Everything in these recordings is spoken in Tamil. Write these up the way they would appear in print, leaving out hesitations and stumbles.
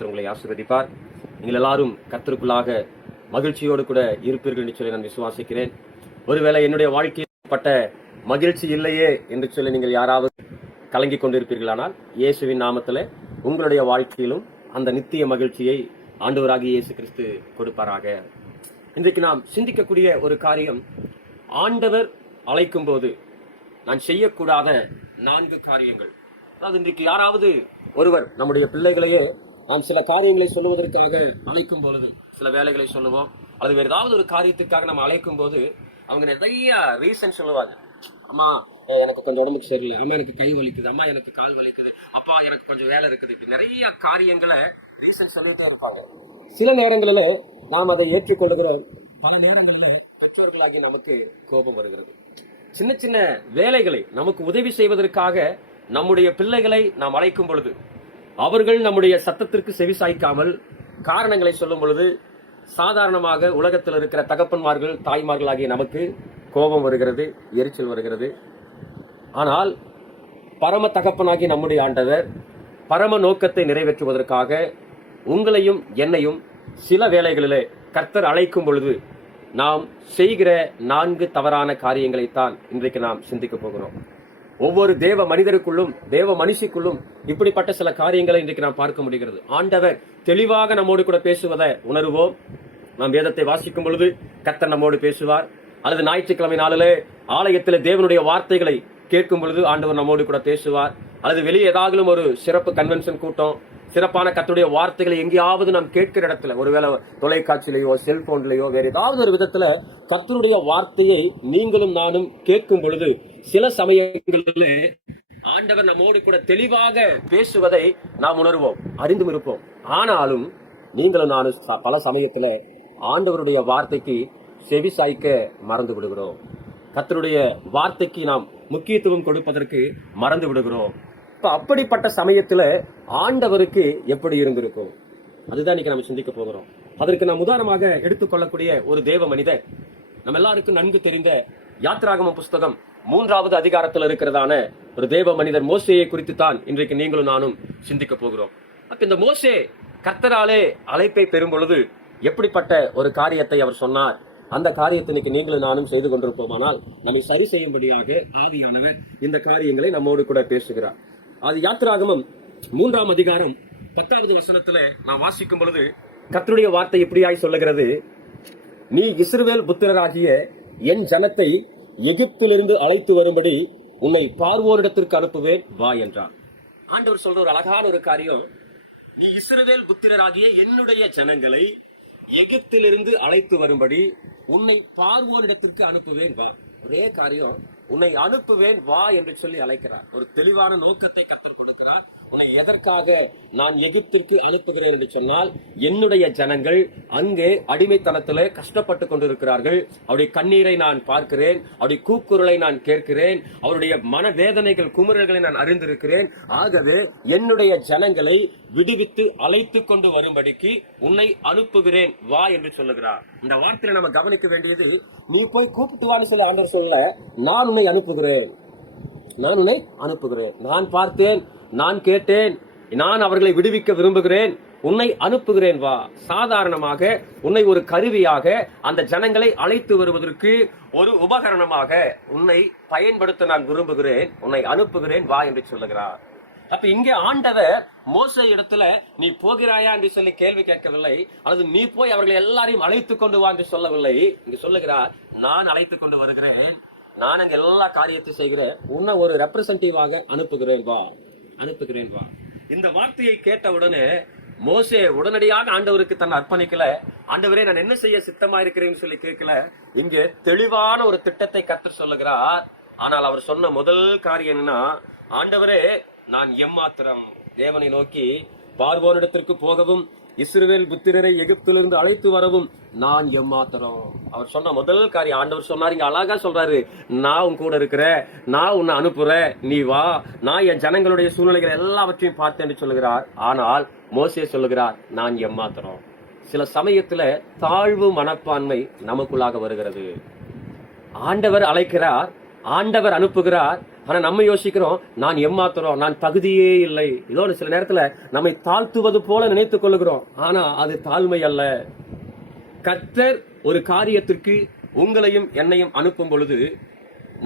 கர்த்தர் உங்களை ஆசீர்வதிப்பார். நீங்கள் எல்லாரும் கர்த்தருக்குள்ளாக மகிழ்ச்சியோடு கூட இருப்பீர்கள் என்று சொல்லி நான் விசுவாசிக்கிறேன். ஒருவேளை என்னுடைய வாழ்க்கையில் பட்ட மகிழ்ச்சி இல்லையே என்று சொல்லி நீங்கள் யாராவது கலங்கி கொண்டிருப்பீர்களானால் இயேசுவின் நாமத்தில் உங்களுடைய வாழ்க்கையிலும் அந்த நித்திய மகிழ்ச்சியை ஆண்டவராகிய இயேசு கிறிஸ்து கொடுப்பாராக. இன்றைக்கு நாம் சிந்திக்கக்கூடிய ஒரு காரியம், ஆண்டவர் அழைக்கும் போது நான் செய்யக்கூடாத 4 காரியங்கள். அதாவது இன்றைக்கு யாராவது ஒருவர் நம்முடைய பிள்ளைகளையே நாம் சில காரியங்களை சொல்லுவதற்காக அழைக்கும் பொழுது, சில வேலைகளை சொல்லுவோம் அல்லது வேறு ஏதாவது ஒரு காரியத்துக்காக நம்ம அழைக்கும் போது அவங்க நிறைய ரீசன் சொல்லுவாங்க. அம்மா எனக்கு கொஞ்சம் உடம்புக்கு சரியில்லை, அம்மா எனக்கு கை வலிக்குது, அம்மா எனக்கு கால் வலிக்குது, அப்பா எனக்கு கொஞ்சம் வேலை இருக்குது, இப்படி நிறைய காரியங்களை ரீசன் சொல்லிட்டே இருப்பாங்க. சில நேரங்களில் நாம் அதை ஏற்றுக்கொள்ளுகிறோம், பல நேரங்களிலே பெற்றோர்களாகி நமக்கு கோபம் வருகிறது. சின்ன சின்ன வேலைகளை நமக்கு உதவி செய்வதற்காக நம்முடைய பிள்ளைகளை நாம் அழைக்கும் பொழுது அவர்கள் நம்முடைய சத்தத்திற்கு செவி சாய்க்காமல் காரணங்களை சொல்லும் பொழுது சாதாரணமாக உலகத்தில் இருக்கிற தகப்பன்மார்கள் தாய்மார்கள் ஆகிய நமக்கு கோபம் வருகிறது, எரிச்சல் வருகிறது. ஆனால் பரம தகப்பனாகி நம்முடைய ஆண்டவர் பரம நோக்கத்தை நிறைவேற்றுவதற்காக உங்களையும் என்னையும் சில வேளைகளிலே கர்த்தர் அழைக்கும் பொழுது நாம் செய்கிற 4 தவறான காரியங்களைத்தான் இன்றைக்கு நாம் சிந்திக்க போகிறோம். ஒவ்வொரு தேவ மனிதருக்குள்ளும் தேவ மனுஷிக்குள்ளும் இப்படிப்பட்ட சில காரியங்களை இன்றைக்கு நாம் பார்க்க முடிகிறது. ஆண்டவர் தெளிவாக நம்மோடு கூட பேசுவதை உணர்வோம். நாம் வேதத்தை வாசிக்கும் பொழுது கர்த்தர் நம்மோடு பேசுவார். அல்லது ஞாயிற்றுக்கிழமை நாளிலே ஆலயத்தில் தேவனுடைய வார்த்தைகளை கேட்கும் பொழுது ஆண்டவர் நம்மோடு கூட பேசுவார். அல்லது வெளியே ஏதாவது ஒரு சிறப்பு கன்வென்ஷன் கூட்டம், சிறப்பான கர்த்தருடைய வார்த்தைகளை எங்கேயாவது நாம் கேட்கிற இடத்துல, ஒருவேளை தொலைக்காட்சியிலேயோ செல்போன்லயோ வேற ஏதாவது ஒரு விதத்துல கர்த்தருடைய வார்த்தையை நீங்களும் நானும் கேட்கும் பொழுது சில சமயங்களிலே ஆண்டவர் நம்மோடு கூட தெளிவாக பேசுவதை நாம் உணர்வோம், அறிந்தும் இருப்போம். ஆனாலும் நீங்களும் நானும் பல சமயத்துல ஆண்டவருடைய வார்த்தைக்கு செவி சாய்க்க மறந்து விடுகிறோம். கர்த்தருடைய வார்த்தைக்கு நாம் முக்கியத்துவம் கொடுப்பதற்கு மறந்து விடுகிறோம். இப்ப அப்படிப்பட்ட சமயத்துல ஆண்டவருக்கு எப்படி இருந்திருக்கும், அதுதான் இன்னைக்கு நம்ம சிந்திக்க போகிறோம். அதற்கு நாம் உதாரணமாக எடுத்துக்கொள்ளக்கூடிய ஒரு தேவ மனிதர், நம்ம எல்லாருக்கும் நன்கு தெரிந்த யாத்ராகம புஸ்தகம் 3வது அதிகாரத்தில் இருக்கிறதான ஒரு தேவ மனிதர் மோசேயை குறித்து தான் இன்றைக்கு நீங்களும் நானும் சிந்திக்க போகிறோம். அப்ப இந்த மோசே கர்த்தராலே அழைப்பை பெறும் பொழுது எப்படிப்பட்ட ஒரு காரியத்தை அவர் சொன்னார், அந்த காரியத்தை இன்னைக்கு நீங்களும் நானும் செய்து கொண்டிருப்போமானால் நம்மை சரி செய்யும்படியாக ஆவியானவர் இந்த காரியங்களை நம்மோடு கூட பேசுகிறார். அது யாத்ராகமம் 3ஆம் அதிகாரம் 10வது வசனத்துல நான் வாசிக்கும் பொழுது கர்த்தருடைய வார்த்தை இப்படியாய் சொல்லுகிறது, நீ இஸ்ரவேல் புத்திரராகிய என் ஜனத்தை எகிப்திலிருந்து அழைத்து வரும்படி உன்னை பார்வோரிடத்திற்கு அனுப்புவேன் வா என்றார். ஆண்டவர் சொல்ற ஒரு அழகான ஒரு காரியம், நீ இஸ்ரவேல் புத்திரராகிய என்னுடைய ஜனங்களை எகிப்திலிருந்து அழைத்து வரும்படி உன்னை பார்வோரிடத்திற்கு அனுப்புவேன் வா. ஒரே காரியம், உன்னை அனுப்புவேன் வா என்று சொல்லி அழைக்கிறார். ஒரு தெளிவான நோக்கத்தை கர்த்தர் கொடுக்கிறார். உன்னை எதற்காக நான் எகிப்திற்கு அனுப்புகிறேன் என்று சொன்னால், என்னுடைய ஜனங்கள் அங்கே அடிமைத்தனத்திலே கஷ்டப்பட்டு கொண்டிருக்கிறார்கள். அவருடைய கண்ணீரை நான் பார்க்கிறேன், அவருடைய கூக்குரலை நான் கேட்கிறேன், அவருடைய மனவேதனைகள் குமுறல்களை நான் அறிந்திருக்கிறேன். ஆகவே என்னுடைய ஜனங்களை விடுவித்து அழைத்து கொண்டு வரும்படிக்கு உன்னை அனுப்புகிறேன் வா என்று சொல்லுகிறார். இந்த வார்த்தையை நம்ம கவனிக்க வேண்டியது, நீ போய் கூப்பிட்டு வான்னு சொல்லி ஆண்டவர் சொல்ல, நான் உன்னை அனுப்புகிறேன், நான் உன்னை அனுப்புகிறேன், நான் பார்த்தேன், நான் கேட்டேன், நான் அவர்களை விடுவிக்க விரும்புகிறேன், உன்னை அனுப்புகிறேன் வா. சாதாரணமாக உன்னை ஒரு கருவியாக அந்த ஜனங்களை அழைத்து வருவதற்கு ஒரு உபகரணமாக உன்னை பயன்படுத்த நான் விரும்புகிறேன், உன்னை அனுப்புகிறேன் வா என்று சொல்லுகிறார். அப்ப இங்கே ஆண்டவர் மோசே இடத்துல நீ போகிறாயா என்று சொல்லி கேள்வி கேட்கவில்லை, அல்லது நீ போய் அவர்களை எல்லாரையும் அழைத்துக் கொண்டு வா என்று சொல்லவில்லை. இங்கு சொல்லுகிறார், நான் அழைத்துக் கொண்டு வருகிறேன், நான் அங்க எல்லா காரியத்தையும் செய்கிறேன், உன்னை ஒரு ரெப்ரசன்டேட்டிவாக அனுப்புகிறேன் வா, அனுப்புகிறேன் வா. இந்த வார்த்தையை கேட்ட உடனே மோசே உடனடியாக ஆண்டவருக்கு தன்னை அர்ப்பணிக்கல. ஆண்டவரே நான் என்ன செய்ய சித்தமா இருக்கிறேன்னு சொல்லி கேட்கல. இங்கே தெளிவான ஒரு திட்டத்தை கர்த்தர் சொல்லுகிறார். ஆனால் அவர் சொன்ன முதல் காரியம் என்னன்னா, ஆண்டவரே நான் எம்மாத்திரம் தேவனை நோக்கி பார்வோனிடத்திற்கு போகவும் இஸ்ரவேல் புத்திரரை எகிப்திலிருந்து அழைத்து வரவும் நான் எம்மாத்திரம். அவர் சொன்ன முதல் காரியம், ஆண்டவர் சொன்னார், இங்க அழகா சொல்றாரு, நான் உன் கூட இருக்கிறேன், நான் உன்னை அனுப்புறேன், நீ வா, நான் என் ஜனங்களுடைய சூழ்நிலைகள் எல்லாவற்றையும் பார்த்தேன் என்று சொல்லுகிறார். ஆனால் மோசே சொல்லுகிறார், நான் எம்மாத்திரம். சில சமயத்துல தாழ்வு மனப்பான்மை நமக்குள்ளாக வருகிறது. ஆண்டவர் அழைக்கிறார், ஆண்டவர் அனுப்புகிறார். ஆனா நம்ம யோசிக்கிறோம், நான் எம்மாத்திரம், நான் தகுதியே இல்லை. இதோட சில நேரத்துல நம்மை தாழ்த்துவது போல நினைத்துக் கொள்ளுகிறோம். ஆனா அது தாழ்மை அல்ல. கர்த்தர் ஒரு காரியத்திற்கு உங்களையும் என்னையும் அனுப்பும் பொழுது,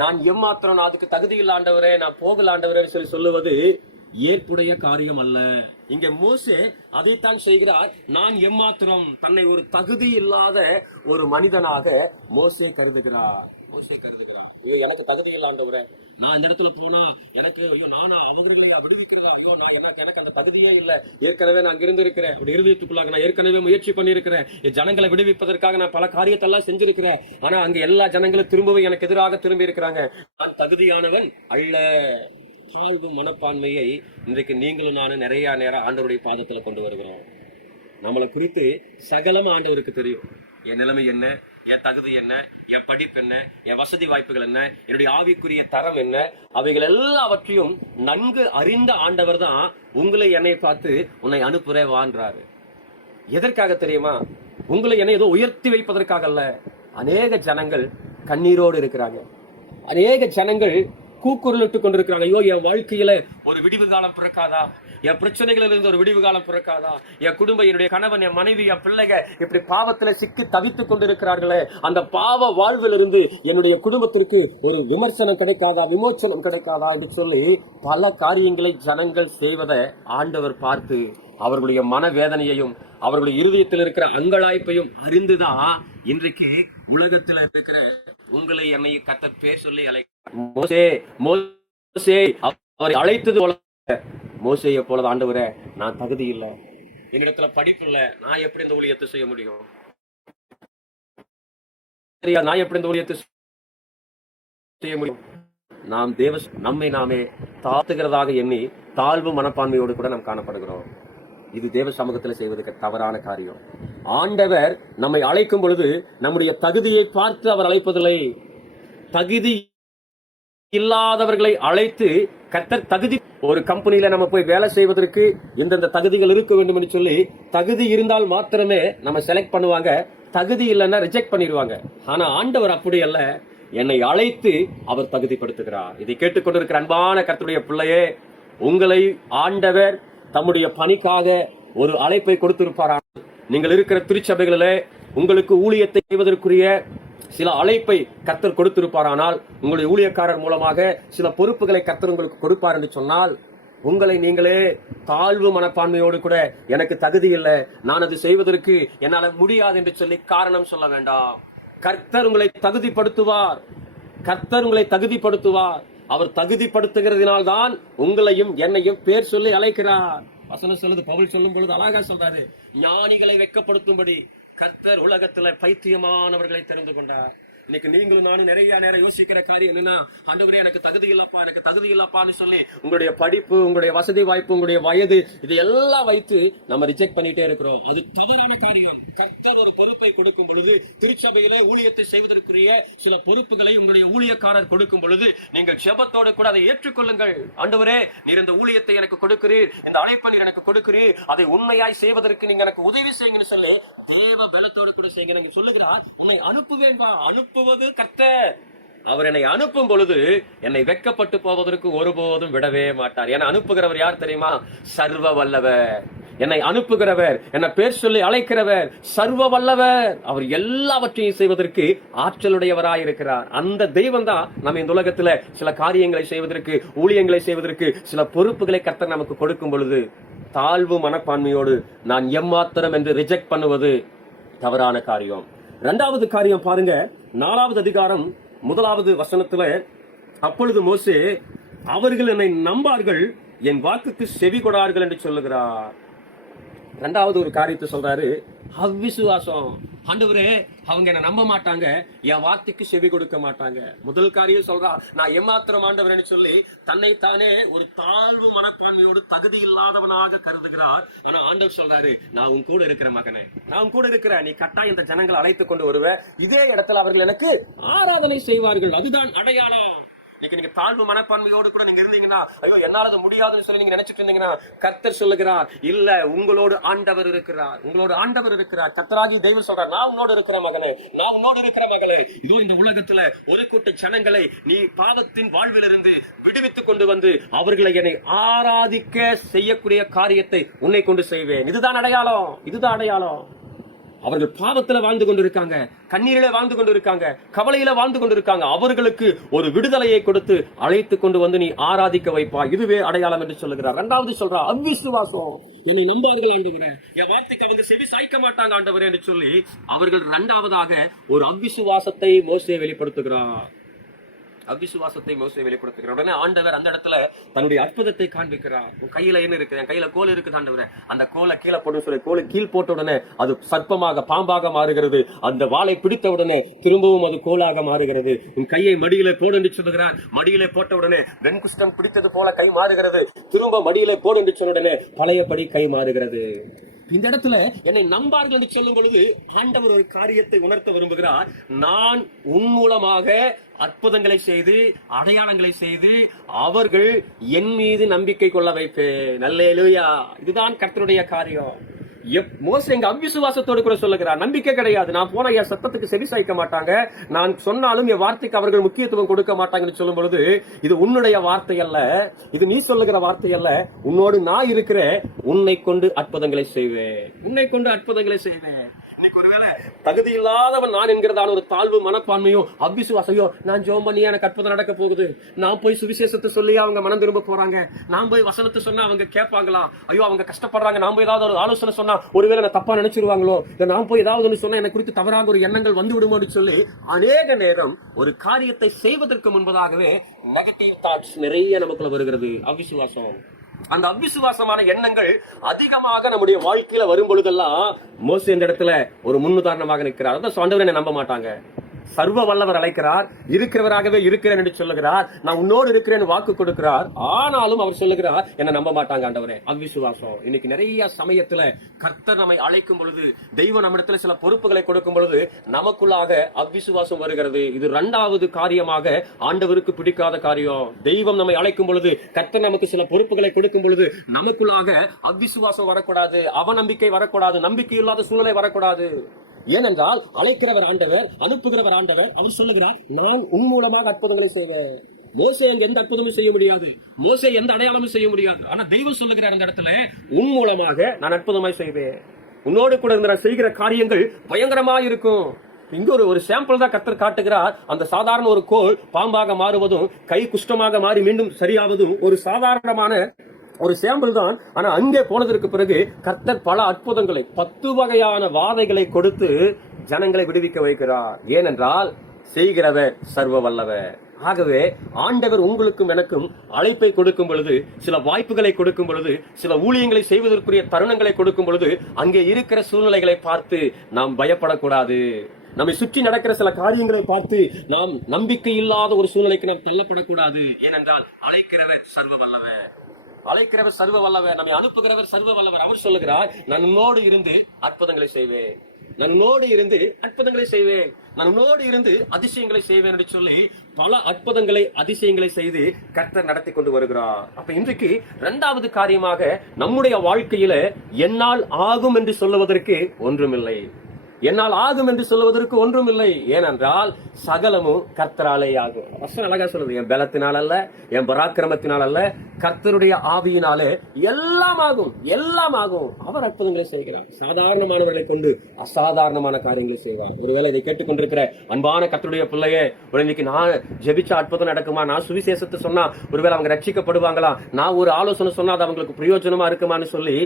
நான் எம்மாத்திரம், நான் அதுக்கு தகுதி இல்ல ஆண்டவரே, நான் போகல ஆண்டவரே சொல்லுவது ஏற்புடைய காரியம் அல்ல. இங்க மோசே அதைத்தான் செய்கிறார். நான் எம்மாத்திரம், தன்னை ஒரு தகுதி இல்லாத ஒரு மனிதனாக மோசே கருதுகிறார். எனக்கு தகுதி இல்ல ஆண்டவரே, நான் இந்த இடத்துல போனா எனக்கு ஐயோ நானா அவர்களை விடுவிக்கிறதா, ஐயோ நான் எனக்கு அந்த தகுதியே இல்ல, ஏற்கனவே நான் இருந்திருக்கிறேன், அப்படி இருதயத்துக்குள்ளாக நான் ஏற்கனவே முயற்சி பண்ணிருக்கிறேன், ஜனங்களை விடுவிப்பதற்காக நான் பல காரியத்தெல்லாம் செஞ்சிருக்கிறேன். ஆனா அங்க எல்லா ஜனங்களும் திரும்பவும் எனக்கு எதிராக திரும்பி இருக்கிறாங்க. நான் தகுதியானவன் அல்ல. தாழ்வு மனப்பான்மையை இன்றைக்கு நீங்களும் நானும் நிறைய நேரம் ஆண்டவருடைய பாதத்துல கொண்டு வருகிறோம். நம்மளை குறித்து சகலமா ஆண்டவருக்கு தெரியும். என் நிலைமை என்ன, என் தகுதி என்ன, என் படிப்பு என்ன, என் வசதி வாய்ப்புகள் என்ன, என்னுடைய ஆவிக்குரிய தரம் என்ன, அவைகள் எல்லாவற்றையும் நன்கு அறிந்த ஆண்டவர் தான் உங்களை என்னை பார்த்து உன்னை அனுப்புறே வான்றாரு. எதற்காக தெரியுமா? உங்களை என்னை ஏதோ உயர்த்தி வைப்பதற்காக அல்ல. அநேக ஜனங்கள் கண்ணீரோடு இருக்கிறாங்க. அநேக ஜனங்கள் கூக்குரலிட்டு கொண்டிருக்கிறாங்க. ஐயோ என் வாழ்க்கையில ஒரு விடிவு காலம் பிறக்காதா, என் பிரச்சனைகள் இருந்து ஒரு விடிவு காலம் பிறக்காதா, என் குடும்பம், என்னுடைய கணவன், என் மனைவி, என் பிள்ளைங்க இப்படி பாவத்துல சிக்கி தவித்துக் கொண்டிருக்கிறார்களே, அந்த பாவ வாழ்வில் இருந்து என்னுடைய குடும்பத்திற்கு ஒரு விமர்சனம் கிடைக்காதா, விமோச்சனம் கிடைக்காதா என்று சொல்லி பல காரியங்களை ஜனங்கள் செய்வதை ஆண்டவர் பார்த்து அவர்களுடைய மனவேதனையையும் அவர்களுடைய இருதயத்தில் இருக்கிற அங்கலாய்ப்பையும் அறிந்துதான் இன்றைக்கு உலகத்தில் இருக்கிற உங்களை என்னை கர்த்தர் பேர் சொல்லி மோசே அவரை அழைத்தது போல, மோசேயை போல ஆண்டவரே நான் தகுதி இல்லை, என்னிடத்துல படிப்பு இல்லை, நான் எப்படி இந்த ஊழியத்தை செய்ய முடியும், நான் எப்படி இந்த ஊழியத்தை செய்ய முடியும். நாம் நம்மை நாமே தாழ்த்துகிறதாக எண்ணி தாழ்வு மனப்பான்மையோடு கூட நாம் காணப்படுகிறோம். இது தேவ சமூகத்தில் செய்வதற்கு தவறான காரியம். ஆண்டவர் நம்மை அழைக்கும் பொழுது நம்முடைய தகுதியை பார்த்து அவர் அழைப்பதில்லை. தகுதி இல்லாதவர்களை அழைத்து கர்த்தர் தகுதி, ஒரு கம்பெனியில நம்ம போய் வேலை செய்வதற்கு இந்தந்த தகுதிகள் இருக்க வேண்டும் என்று சொல்லி தகுதி இருந்தால் மாத்திரமே நம்ம செலக்ட் பண்ணுவாங்க, தகுதி இல்லைன்னா ரிஜெக்ட் பண்ணிடுவாங்க. ஆனா ஆண்டவர் அப்படி அல்ல, என்னை அழைத்து அவர் தகுதிப்படுத்துகிறார். இதை கேட்டுக்கொண்டிருக்கிற அன்பான கர்த்தருடைய பிள்ளையே, உங்களை ஆண்டவர் தம்முடைய பணிக்காக ஒரு அழைப்பை கொடுத்திருப்பாரா? நீங்கள் இருக்கிற திருச்சபைகளிலே உங்களுக்கு ஊழியத்தை செய்வதற்குரிய சில அழைப்பை கர்த்தர் கொடுத்திருப்பாரானால், உங்களுடைய ஊழியக்காரர் மூலமாக சில பொறுப்புகளை கர்த்தர் உங்களுக்கு கொடுப்பார் என்று சொன்னால், உங்களை நீங்களே தாழ்வு மனப்பான்மையோடு கூட எனக்கு தகுதி இல்லை, நான் அது செய்வதற்கு என்னால முடியாது என்று சொல்லி காரணம் சொல்ல வேண்டாம். கர்த்தர் உங்களை தகுதிப்படுத்துவார். கர்த்தர் உங்களை தகுதிப்படுத்துவார். அவர் தகுதிப்படுத்துகிறதுனால்தான் உங்களையும் என்னையும் பேர் சொல்லி அழைக்கிறார். வசனம் சொல்லுது, பவுல் சொல்லும் பொழுது அழகா சொல்றாரு, ஞானிகளை வெட்கப்படுத்தும்படி கர்த்தர் உலகத்துல பைத்தியமானவர்களை தெரிந்து கொண்டார். இன்னைக்கு நீங்களும் நானும் நிறைய நேரம் யோசிக்கிற காரியம் என்னன்னா, ஆண்டவரே எனக்கு தகுதி இல்லப்பா, எனக்கு தகுதி இல்லப்பான்னு சொல்லி உங்களுடைய படிப்பு, உங்களுடைய வசதி வாய்ப்பு, உங்களுடைய வயது, இது எல்லாம் வைத்து நம்ம ரிஜெக்ட் பண்ணிட்டே இருக்கிறோம். அது தவறான காரியம். கர்த்தர் ஒரு பொறுப்பை கொடுக்கும் பொழுது, திருச்சபையிலே ஊழியத்தை செய்வதற்குரிய சில பொறுப்புகளை உங்களுடைய ஊழியக்காரர் கொடுக்கும் பொழுது, நீங்கள் ஜெபத்தோட கூட அதை ஏற்றுக்கொள்ளுங்கள். ஆண்டவரே நீர் இந்த ஊழியத்தை எனக்கு கொடுக்கிறீர், இந்த அழைப்பை நீர் எனக்கு கொடுக்கிறீர், அதை உண்மையாய் செய்வதற்கு நீங்க எனக்கு உதவி செய்யுங்கன்னு சொல்லி தேவ பலத்தோட கூட செய்யுங்க. நீங்க சொல்லுகிறார், உன்னை அனுப்புவேன், அனுப்புவது கர்த்தர். அவர் என்னை அனுப்பும் பொழுது என்னை வெட்கப்பட்டு போவதற்கு ஒருபோதும் விடவே மாட்டார். என்னை அனுப்புகிறவர் யார் தெரியுமா? சர்வ வல்லவர். என்னை அனுப்புகிறவர், என்னை பேர் சொல்லி அழைக்கிறவர் சர்வ வல்லவர். அவர் எல்லாவற்றையும் செய்வதற்கு ஆற்றலுடையவராயிருக்கிறார். அந்த தெய்வம் தான் நம்ம இந்த உலகத்துல சில காரியங்களை செய்வதற்கு, ஊழியங்களை செய்வதற்கு சில பொறுப்புகளை கர்த்தர் நமக்கு கொடுக்கும் பொழுது தாழ்வு மனப்பான்மையோடு நான் எம்மாத்திரம் என்று ரிஜெக்ட் பண்ணுவது தவறான காரியம். இரண்டாவது காரியம் பாருங்க, 4வது அதிகாரம் 1வது வசனத்துல, அப்பொழுது மோசே அவர்கள் என்னை நம்பார்கள், என் வாக்குக்கு செவி கொடார்கள் என்று சொல்லுகிறார். இரண்டாவது ஒரு காரியத்தை சொல்றாரு, அவ்விசுவாசம். ஆண்டவரே அவங்க என்ன நம்ப மாட்டாங்க, என் வார்த்தைக்கு செவி கொடுக்க மாட்டாங்க. முதல் காரியம் சொல்றா, நான் ஏமாத்திரம் ஆண்டவர்னு சொல்லி தன்னைத்தானே ஒரு தாழ்வு மனப்பான்மையோடு தகுதி இல்லாதவனாக கருதுகிறார். ஆனா ஆண்டவர் சொல்றாரு, நான் உன் கூட இருக்கிற மகனே, நான் உன் கூட இருக்கிற, நீ கட்டாயம் இந்த ஜனங்களை அழைத்துக் கொண்டு வருவ, இதே இடத்துல அவர்கள் எனக்கு ஆராதனை செய்வார்கள், அதுதான் அடையாளம். இன்னைக்கு நீங்க தாழ்வு மனப்பான்மையோடு கூட நீங்க இருந்தீங்கன்னா, ஐயோ என்னால அது முடியாதுன்னு சொல்லி நீங்க நினைச்சிட்டு இருந்தீங்கன்னா, கர்த்தர் சொல்லுகிறார், இல்ல, உங்களோடு ஆண்டவர் இருக்கிறார், உங்களோடு ஆண்டவர் இருக்கிறார். கர்த்தராகிய தெய்வம் சொல்றார், நான் உன்னோடு இருக்கிற மகனே, நான் உன்னோடு இருக்கிற மகளே. இதோ இந்த உலகத்துல ஒரு கூட்ட ஜனங்களை நீ பாவத்தின் வாழ்விலிருந்து விடுவித்துக் கொண்டு வந்து அவர்களை என்னை ஆராதிக்க செய்யக்கூடிய காரியத்தை உன்னை கொண்டு செய்வேன். இதுதான் அடையாளம், இதுதான் அடையாளம். அவர்கள் பாவத்துல வாழ்ந்து கொண்டிருக்காங்க, கண்ணீரில வாழ்ந்து கொண்டிருக்காங்க, கவலையில வாழ்ந்து கொண்டிருக்காங்க. அவர்களுக்கு ஒரு விடுதலையை கொடுத்து அழைத்து கொண்டு வந்து நீ ஆராதிக்க வைப்பா. இதுவே அடையாளம் என்று சொல்லுகிறார். இரண்டாவது சொல்றா, அவிசுவாசம். என்னை நம்பார்கள் ஆண்டவரே, என் வார்த்தைக்கு அவங்க செவி சாய்க்க மாட்டாங்க ஆண்டவரே என்று சொல்லி அவர்கள் இரண்டாவதாக ஒரு அவிசுவாசத்தை மோசே வெளிப்படுத்துகிறார். அவிசுவாசத்தை மோசே வெளிப்படுத்துகிறார். உடனே ஆண்டவர் அந்த இடத்துல தன்னுடைய அற்புதத்தை காண்பிக்கிறார். உன் கையில என்ன இருக்கு? என் கையில கோல் இருக்குது ஆண்டவரே. அந்த கோலை கீழே போட்டு சொல்லி கோலை கீழ் போட்ட உடனே அது சர்ப்பமாக, பாம்பாக மாறுகிறது. அந்த வாளை பிடித்த உடனே திரும்பவும் அது கோலாக மாறுகிறது. உன் கையை மடியிலே போடு என்று சொல்லுகிறான். மடியிலே போட்ட உடனே வெண்குஷ்டம் பிடித்தது போல கை மாறுகிறது. திரும்ப மடியிலே போடு என்று சொன்ன உடனே பழையபடி கை மாறுகிறது. இந்த இடத்துல என்னை நம்பார்கள் என்று சொல்லும் பொழுது ஆண்டவர் ஒரு காரியத்தை உணர்த்த விரும்புகிறார். நான் உன் மூலமாக அற்புதங்களை செய்து, அடையாளங்களை செய்து அவர்கள் என் மீது நம்பிக்கை கொள்ள வைப்பேன். அல்லேலூயா. இதுதான் கர்த்தருடைய காரியம். மோசே எங்க அவிசுவாசத்தோடு கூட சொல்லுகிறார், நம்பிக்கை கிடையாது, நான் போன என் சத்தத்துக்கு செவி சாய்க்க மாட்டாங்க, நான் சொன்னாலும் என் வார்த்தைக்கு அவர்கள் முக்கியத்துவம் கொடுக்க மாட்டாங்கன்னு சொல்லும் பொழுது, இது உன்னுடைய வார்த்தை அல்ல, இது நீ சொல்லுகிற வார்த்தை அல்ல, உன்னோடு நான் இருக்கிற, உன்னை கொண்டு அற்புதங்களை செய்வேன், உன்னை கொண்டு அற்புதங்களை செய்வேன். இன்னைக்கு ஒருவேளை தகுதி இல்லாதவன் நான் என்கிறதான ஒரு தாழ்வு மனப்பான்மையும் அவிசுவாசையோ, நான் ஜெபம் பண்ணி எனக்கு அற்புதம் நடக்க போகுது, நான் போய் சுவிசேஷத்தை சொல்லி அவங்க மனம் திரும்ப போறாங்க, நான் போய் வசனத்தை சொன்னா அவங்க கேட்பாங்களா, ஐயோ அவங்க கஷ்டப்படுறாங்க, நான் போய் ஏதாவது ஒரு ஆலோசனை சொன்னா ஒருவேளை நான் தப்பா நினைச்சிருவாங்களோ, நான் போய் ஏதாவது ஒன்று சொன்னா எனக்கு குறித்து தவறாக ஒரு எண்ணங்கள் வந்து விடுமோன்னு சொல்லி அநேக நேரம் ஒரு காரியத்தை செய்வதற்கு முன்பதாகவே நெகட்டிவ் தாட்ஸ் நிறைய நமக்குள்ள வருகிறது. அவிசுவாசம், அந்த அவிசுவாசமான எண்ணங்கள் அதிகமாக நம்முடைய வாழ்க்கையில வரும் பொழுதெல்லாம் மோசே இந்த இடத்துல ஒரு முன்னுதாரணமாக நிற்கிறார். அதான் ஆண்டவர் என்னை நம்ப மாட்டாங்க, சர்வ வல்லவர் அழைக்கிறார், இருக்கிறவராகவே இருக்கிறேன் என்று சொல்லுகிறார், நான் உன்னோடு இருக்கிறேன் வாக்கு கொடுக்கிறார். ஆனாலும் அவர் சொல்லுகிறார், என்ன நம்ப மாட்டாங்க ஆண்டவரே. அவிசுவாசம். இன்னைக்கு நிறைய சமயத்துல கர்த்தர் நம்மை அழைக்கும் பொழுது, தெய்வம் நம்மிடத்துல சில பொறுப்புகளை கொடுக்கும் பொழுது நமக்குள்ளாக அவிசுவாசம் வருகிறது. இது இரண்டாவது காரியமாக ஆண்டவருக்கு பிடிக்காத காரியம். தெய்வம் நம்மை அழைக்கும் பொழுது, கர்த்தர் நமக்கு சில பொறுப்புகளை கொடுக்கும் பொழுது நமக்குள்ளாக அவிசுவாசம் வரக்கூடாது, அவநம்பிக்கை வரக்கூடாது, நம்பிக்கை இல்லாத சூழ்நிலை வரக்கூடாது. ஏனென்றால் அழைக்கிறவர் ஆண்டவர், அனுப்புகிறவர் ஆண்டவர். அவர் சொல்லுகிறார், நான் உன் மூலமாக அற்புதங்களை செய்வேன். மோசே எந்த அற்புதமும் செய்ய முடியாது, மோசே எந்த அடையாளமும் செய்ய முடியாது. ஆனா தெய்வம் சொல்லுகிறார் இந்த இடத்துல, உன் மூலமாக நான் அற்புதமாய் செய்வேன். உன்னோடு கூட இருந்த செய்கிற காரியங்கள் பயங்கரமா இருக்கும். இங்க ஒரு சாம்பிள் தான் கர்த்தர் காட்டுகிறார். அந்த சாதாரண ஒரு கோல் பாம்பாக மாறுவதும், கை குஷ்டமாக மாறி மீண்டும் சரியாவதும் ஒரு சாதாரணமான ஒரு சாம்பிள் தான். ஆனா அங்கே போனதற்கு பிறகு கர்த்தர் பல அற்புதங்களை, 10 வகையான வாதைகளை கொடுத்து ஜனங்களை விடுவிக்க வைக்கிறார். ஏனென்றால் செய்கிறவர் சர்வ வல்லவர். ஆகவே ஆண்டவர் உங்களுக்கும் எனக்கும் அழைப்பை கொடுக்கும் பொழுது, சில வாய்ப்புகளை கொடுக்கும் பொழுது, சில ஊழியங்களை செய்வதற்குரிய தருணங்களை கொடுக்கும் பொழுது, அங்கே இருக்கிற சூழ்நிலைகளை பார்த்து நாம் பயப்படக்கூடாது. நம்மை சுற்றி நடக்கிற சில காரியங்களை பார்த்து நாம் நம்பிக்கை இல்லாத ஒரு சூழ்நிலைக்கு நாம் தள்ளப்படக்கூடாது. ஏனென்றால் அழைக்கிறவர் சர்வ வல்லவர், அழைக்கிறவர் சர்வ வல்லவர், நம்மை அனுப்புகிறவர் சர்வ வல்லவர். அவர் சொல்லுகிறார், நான் உன்னோடு இருந்து அற்புதங்களை செய்வேன், நான் உன்னோடு இருந்து அற்புதங்களை செய்வேன், நான் உன்னோடு இருந்து அதிசயங்களை செய்வேன் என்று சொல்லி பல அற்புதங்களை, அதிசயங்களை செய்து கர்த்தர் நடத்தி கொண்டு வருகிறார். அப்ப இன்றைக்கு இரண்டாவது காரியமாக நம்முடைய வாழ்க்கையில என்னால் ஆகும் என்று சொல்லுவதற்கு ஒன்றுமில்லை, என்னால் ஆகும் என்று சொல்லுவதற்கு ஒன்றும் இல்லை. ஏனென்றால் சகலமும் கர்த்தராலே ஆகும். வசனம் அழகா சொல்லுது, என் பலத்தினால் அல்ல, என் பராக்கிரமத்தினால் அல்ல, கர்த்தருடைய ஆவியினாலே எல்லாம் ஆகும், எல்லாம் ஆகும். அவர் அற்புதங்களை செய்கிறார். சாதாரணமானவர்களை கொண்டு அசாதாரணமான காரியங்களை செய்வார். ஒருவேளை இதை கேட்டுக்கொண்டிருக்கிற அன்பான கர்த்தருடைய பிள்ளையே, இன்னைக்கு நான் ஜெபிச்ச அற்புதம் நடக்குமா, நான் சுவிசேஷத்தை சொன்னா ஒருவேளை அவங்க ரட்சிக்கப்படுவாங்களா, நான் ஒரு ஆலோசனை சொன்னா அது அவங்களுக்கு பிரயோஜனமா இருக்குமான்னு சொல்லி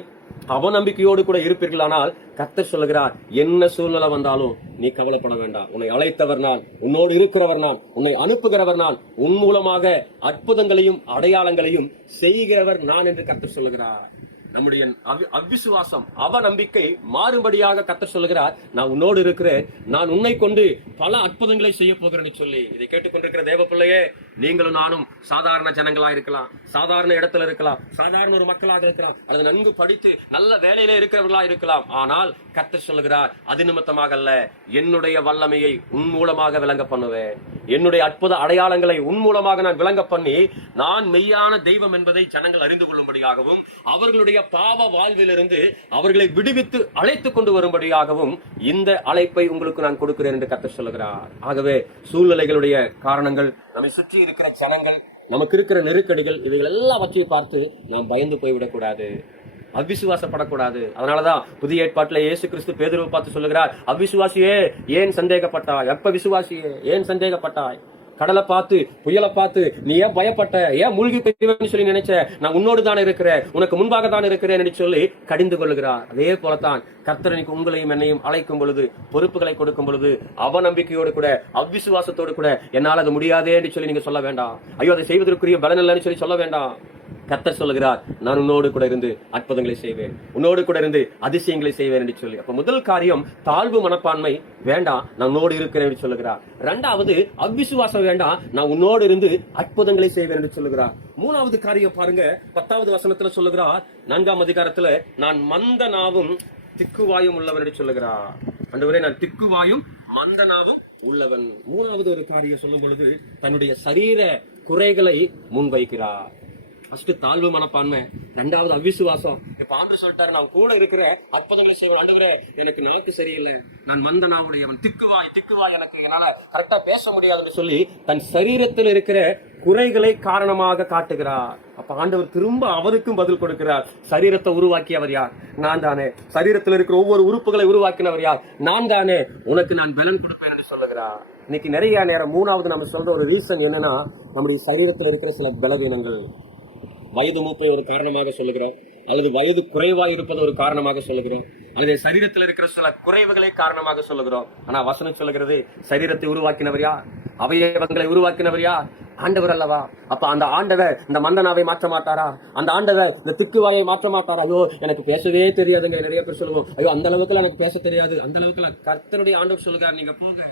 அவநம்பிக்கையோடு கூட இருப்பீர்களானால் கர்த்தர் சொல்லுகிறார், என்ன சூழ்நிலை வந்தாலும் நீ கவலைப்பட வேண்டாம். உன்னை அழைத்தவர் நான், உன்னோடு இருக்கிறவர் நான், உன்னை அனுப்புகிறவர் நான், உன் மூலமாக அற்புதங்களையும் அடையாளங்களையும் செய்கிறவர் நான் என்று கர்த்தர் சொல்லுகிறார். நம்முடைய அவிசுவாசம், அவநம்பிக்கை மாறும்படியாக கர்த்தர் சொல்லுகிறார், நான் உன்னோடு இருக்கிறேன், நான் உன்னை கொண்டு பல அற்புதங்களை செய்ய போகிறேன்னு சொல்லி. இதை கேட்டுக்கொண்டிருக்கிற தேவ பிள்ளையே, நீங்களும் நானும் சாதாரண ஜனங்களா இருக்கலாம், சாதாரண இடத்துல இருக்கலாம், சாதாரண ஒரு மக்களாக இருக்கலாம், அல்லது நன்கு படித்து நல்ல வேலையில இருக்கிறவர்களா இருக்கலாம். ஆனால் கர்த்தர் சொல்லுகிறார், அது நிமித்தமாக அல்ல, என்னுடைய வல்லமையை உன் மூலமாக விளங்க பண்ணுவேன், என்னுடைய அற்புத அடையாளங்களை உன் மூலமாக நான் விளங்க பண்ணி நான் மெய்யான தெய்வம் என்பதை ஜனங்கள் அறிந்து கொள்ளும்படியாகவும் அவர்களுடைய பாவ வாழ்விலிருந்து அவர்களை விடுவித்து அழைத்துக் கொண்டு வரும்படியாகவும் இந்த அழைப்பை உங்களுக்கு நான் கொடுக்கிறேன் என்று கர்த்தர் சொல்லுகிறார். ஆகவே சூழ்நிலைகளுடைய காரணங்கள், நம்மை சுற்றி இருக்கிற ஜனங்கள், நமக்கு இருக்கிற நெருக்கடிகள், இவைகள் எல்லாம் வச்சு பார்த்து நாம் பயந்து போய்விடக்கூடாது, அவிசுவாசப்படக்கூடாது. அதனாலதான் புதிய ஏற்பாட்டில் இயேசு கிறிஸ்து பேதுருவை பார்த்து சொல்லுகிறார், அவிசுவாசியே ஏன் சந்தேகப்பட்டாய், அப்ப விசுவாசியே ஏன் சந்தேகப்பட்டாய், கடலை பார்த்து புயலை பார்த்து நீ ஏன் பயப்பட்ட, ஏன் மூழ்கி போய்வேன்னு சொல்லி நினைச்ச, நான் உன்னோடு தான் இருக்கிறேன், உனக்கு முன்பாக தான் இருக்கிறேன் என்று சொல்லி கடிந்து கொள்ளுகிறார். அதே போலத்தான் கர்த்தரனுக்கு உங்களையும் என்னையும் அழைக்கும் பொழுது, பொறுப்புகளை கொடுக்கும் பொழுது அவநம்பிக்கையோடு கூட அவிசுவாசத்தோடு கூட என்னால் அது முடியாதே என்று சொல்லி நீங்க சொல்ல வேண்டாம், ஐயோ அதை செய்வதற்குரிய பலன் இல்லைன்னு சொல்லி சொல்ல வேண்டாம். கர்த்தர் சொல்லுகிறார், நான் உன்னோடு கூட இருந்து அற்புதங்களை செய்வேன், உன்னோடு கூட இருந்து அதிசயங்களை செய்வேன் என்று சொல்லி. அப்ப முதல் காரியம் தாழ்வு மனப்பான்மை வேண்டாம், நான் உன்னோடு இருக்கிறேன் என்று சொல்லுகிறார். இரண்டாவது அவிசுவாசம் வேண்டாம், நான் உன்னோடு இருந்து அற்புதங்களை செய்வேன் என்று சொல்லுகிறார். மூணாவது காரியம் பாருங்க, 10வது வசனத்துல சொல்லுகிறார், 4ஆம் அதிகாரத்துல, நான் மந்த நாவும் திக்குவாயும் உள்ளவன் என்று சொல்லுகிறார். ஆண்டவரே, நான் திக்குவாயும் மந்த நாவும் உள்ளவன். மூணாவது ஒரு காரியம் சொல்லும் பொழுது தன்னுடைய சரீர குறைகளை முன்வைக்கிறார். ஃபர்ஸ்ட் தாழ்வு மனப்பான்மை, ரெண்டாவது அவிசுவாசம். இப்ப ஆண்டு சொல்லிட்டாரு, நான் கூட இருக்கிற அற்புதங்களை செய்வேன், ஆண்டவரே எனக்கு நாக்கு சரியில்லை, நான் மந்த நாவுடையவன், திக்குவாய் எனக்கு என்னால கரெக்டா பேச முடியாதுன்னு சொல்லி தன் சரீரத்தில் இருக்கிற குறைகளை காரணமாக காட்டுகிறார். அப்ப ஆண்டவர் திரும்ப அவருக்கும் பதில் கொடுக்கிறார். சரீரத்தை உருவாக்கியவர் யார்? நான் தானே. சரீரத்தில் இருக்கிற ஒவ்வொரு உறுப்புகளை உருவாக்கினவர் யார்? நான் தானே. உனக்கு நான் பலன் கொடுப்பேன் என்று சொல்லுகிறார். இன்னைக்கு நிறைய நேரம் மூணாவது நம்ம சொல்ற ஒரு ரீசன் என்னன்னா, நம்முடைய சரீரத்தில் இருக்கிற சில பலவீனங்கள், வயது மூப்பை ஒரு காரணமாக சொல்லுகிறோம், அல்லது வயது குறைவாக இருப்பது ஒரு காரணமாக சொல்லுகிறோம், அல்லது சரீரத்தில் இருக்கிற சில குறைவுகளை காரணமாக சொல்லுகிறோம். ஆனா வசனம் சொல்லுகிறது, சரீரத்தை உருவாக்கினவர் யார்? அவயவங்களை உருவாக்கினவர் யார்? ஆண்டவர் அல்லவா? அப்ப அந்த ஆண்டவர் இந்த மந்தனாவை மாற்ற மாட்டாரா? அந்த ஆண்டவர் இந்த திக்குவாயை மாற்ற மாட்டாரா? ஐயோ எனக்கு பேசவே தெரியாதுங்க, நிறைய பேர் சொல்லுவோம், ஐயோ அந்த அளவுக்கு எனக்கு பேச தெரியாது. அந்த அளவுக்கு கர்த்தருடைய ஆண்டவர் சொல்லுகிறார், நீங்க போங்க,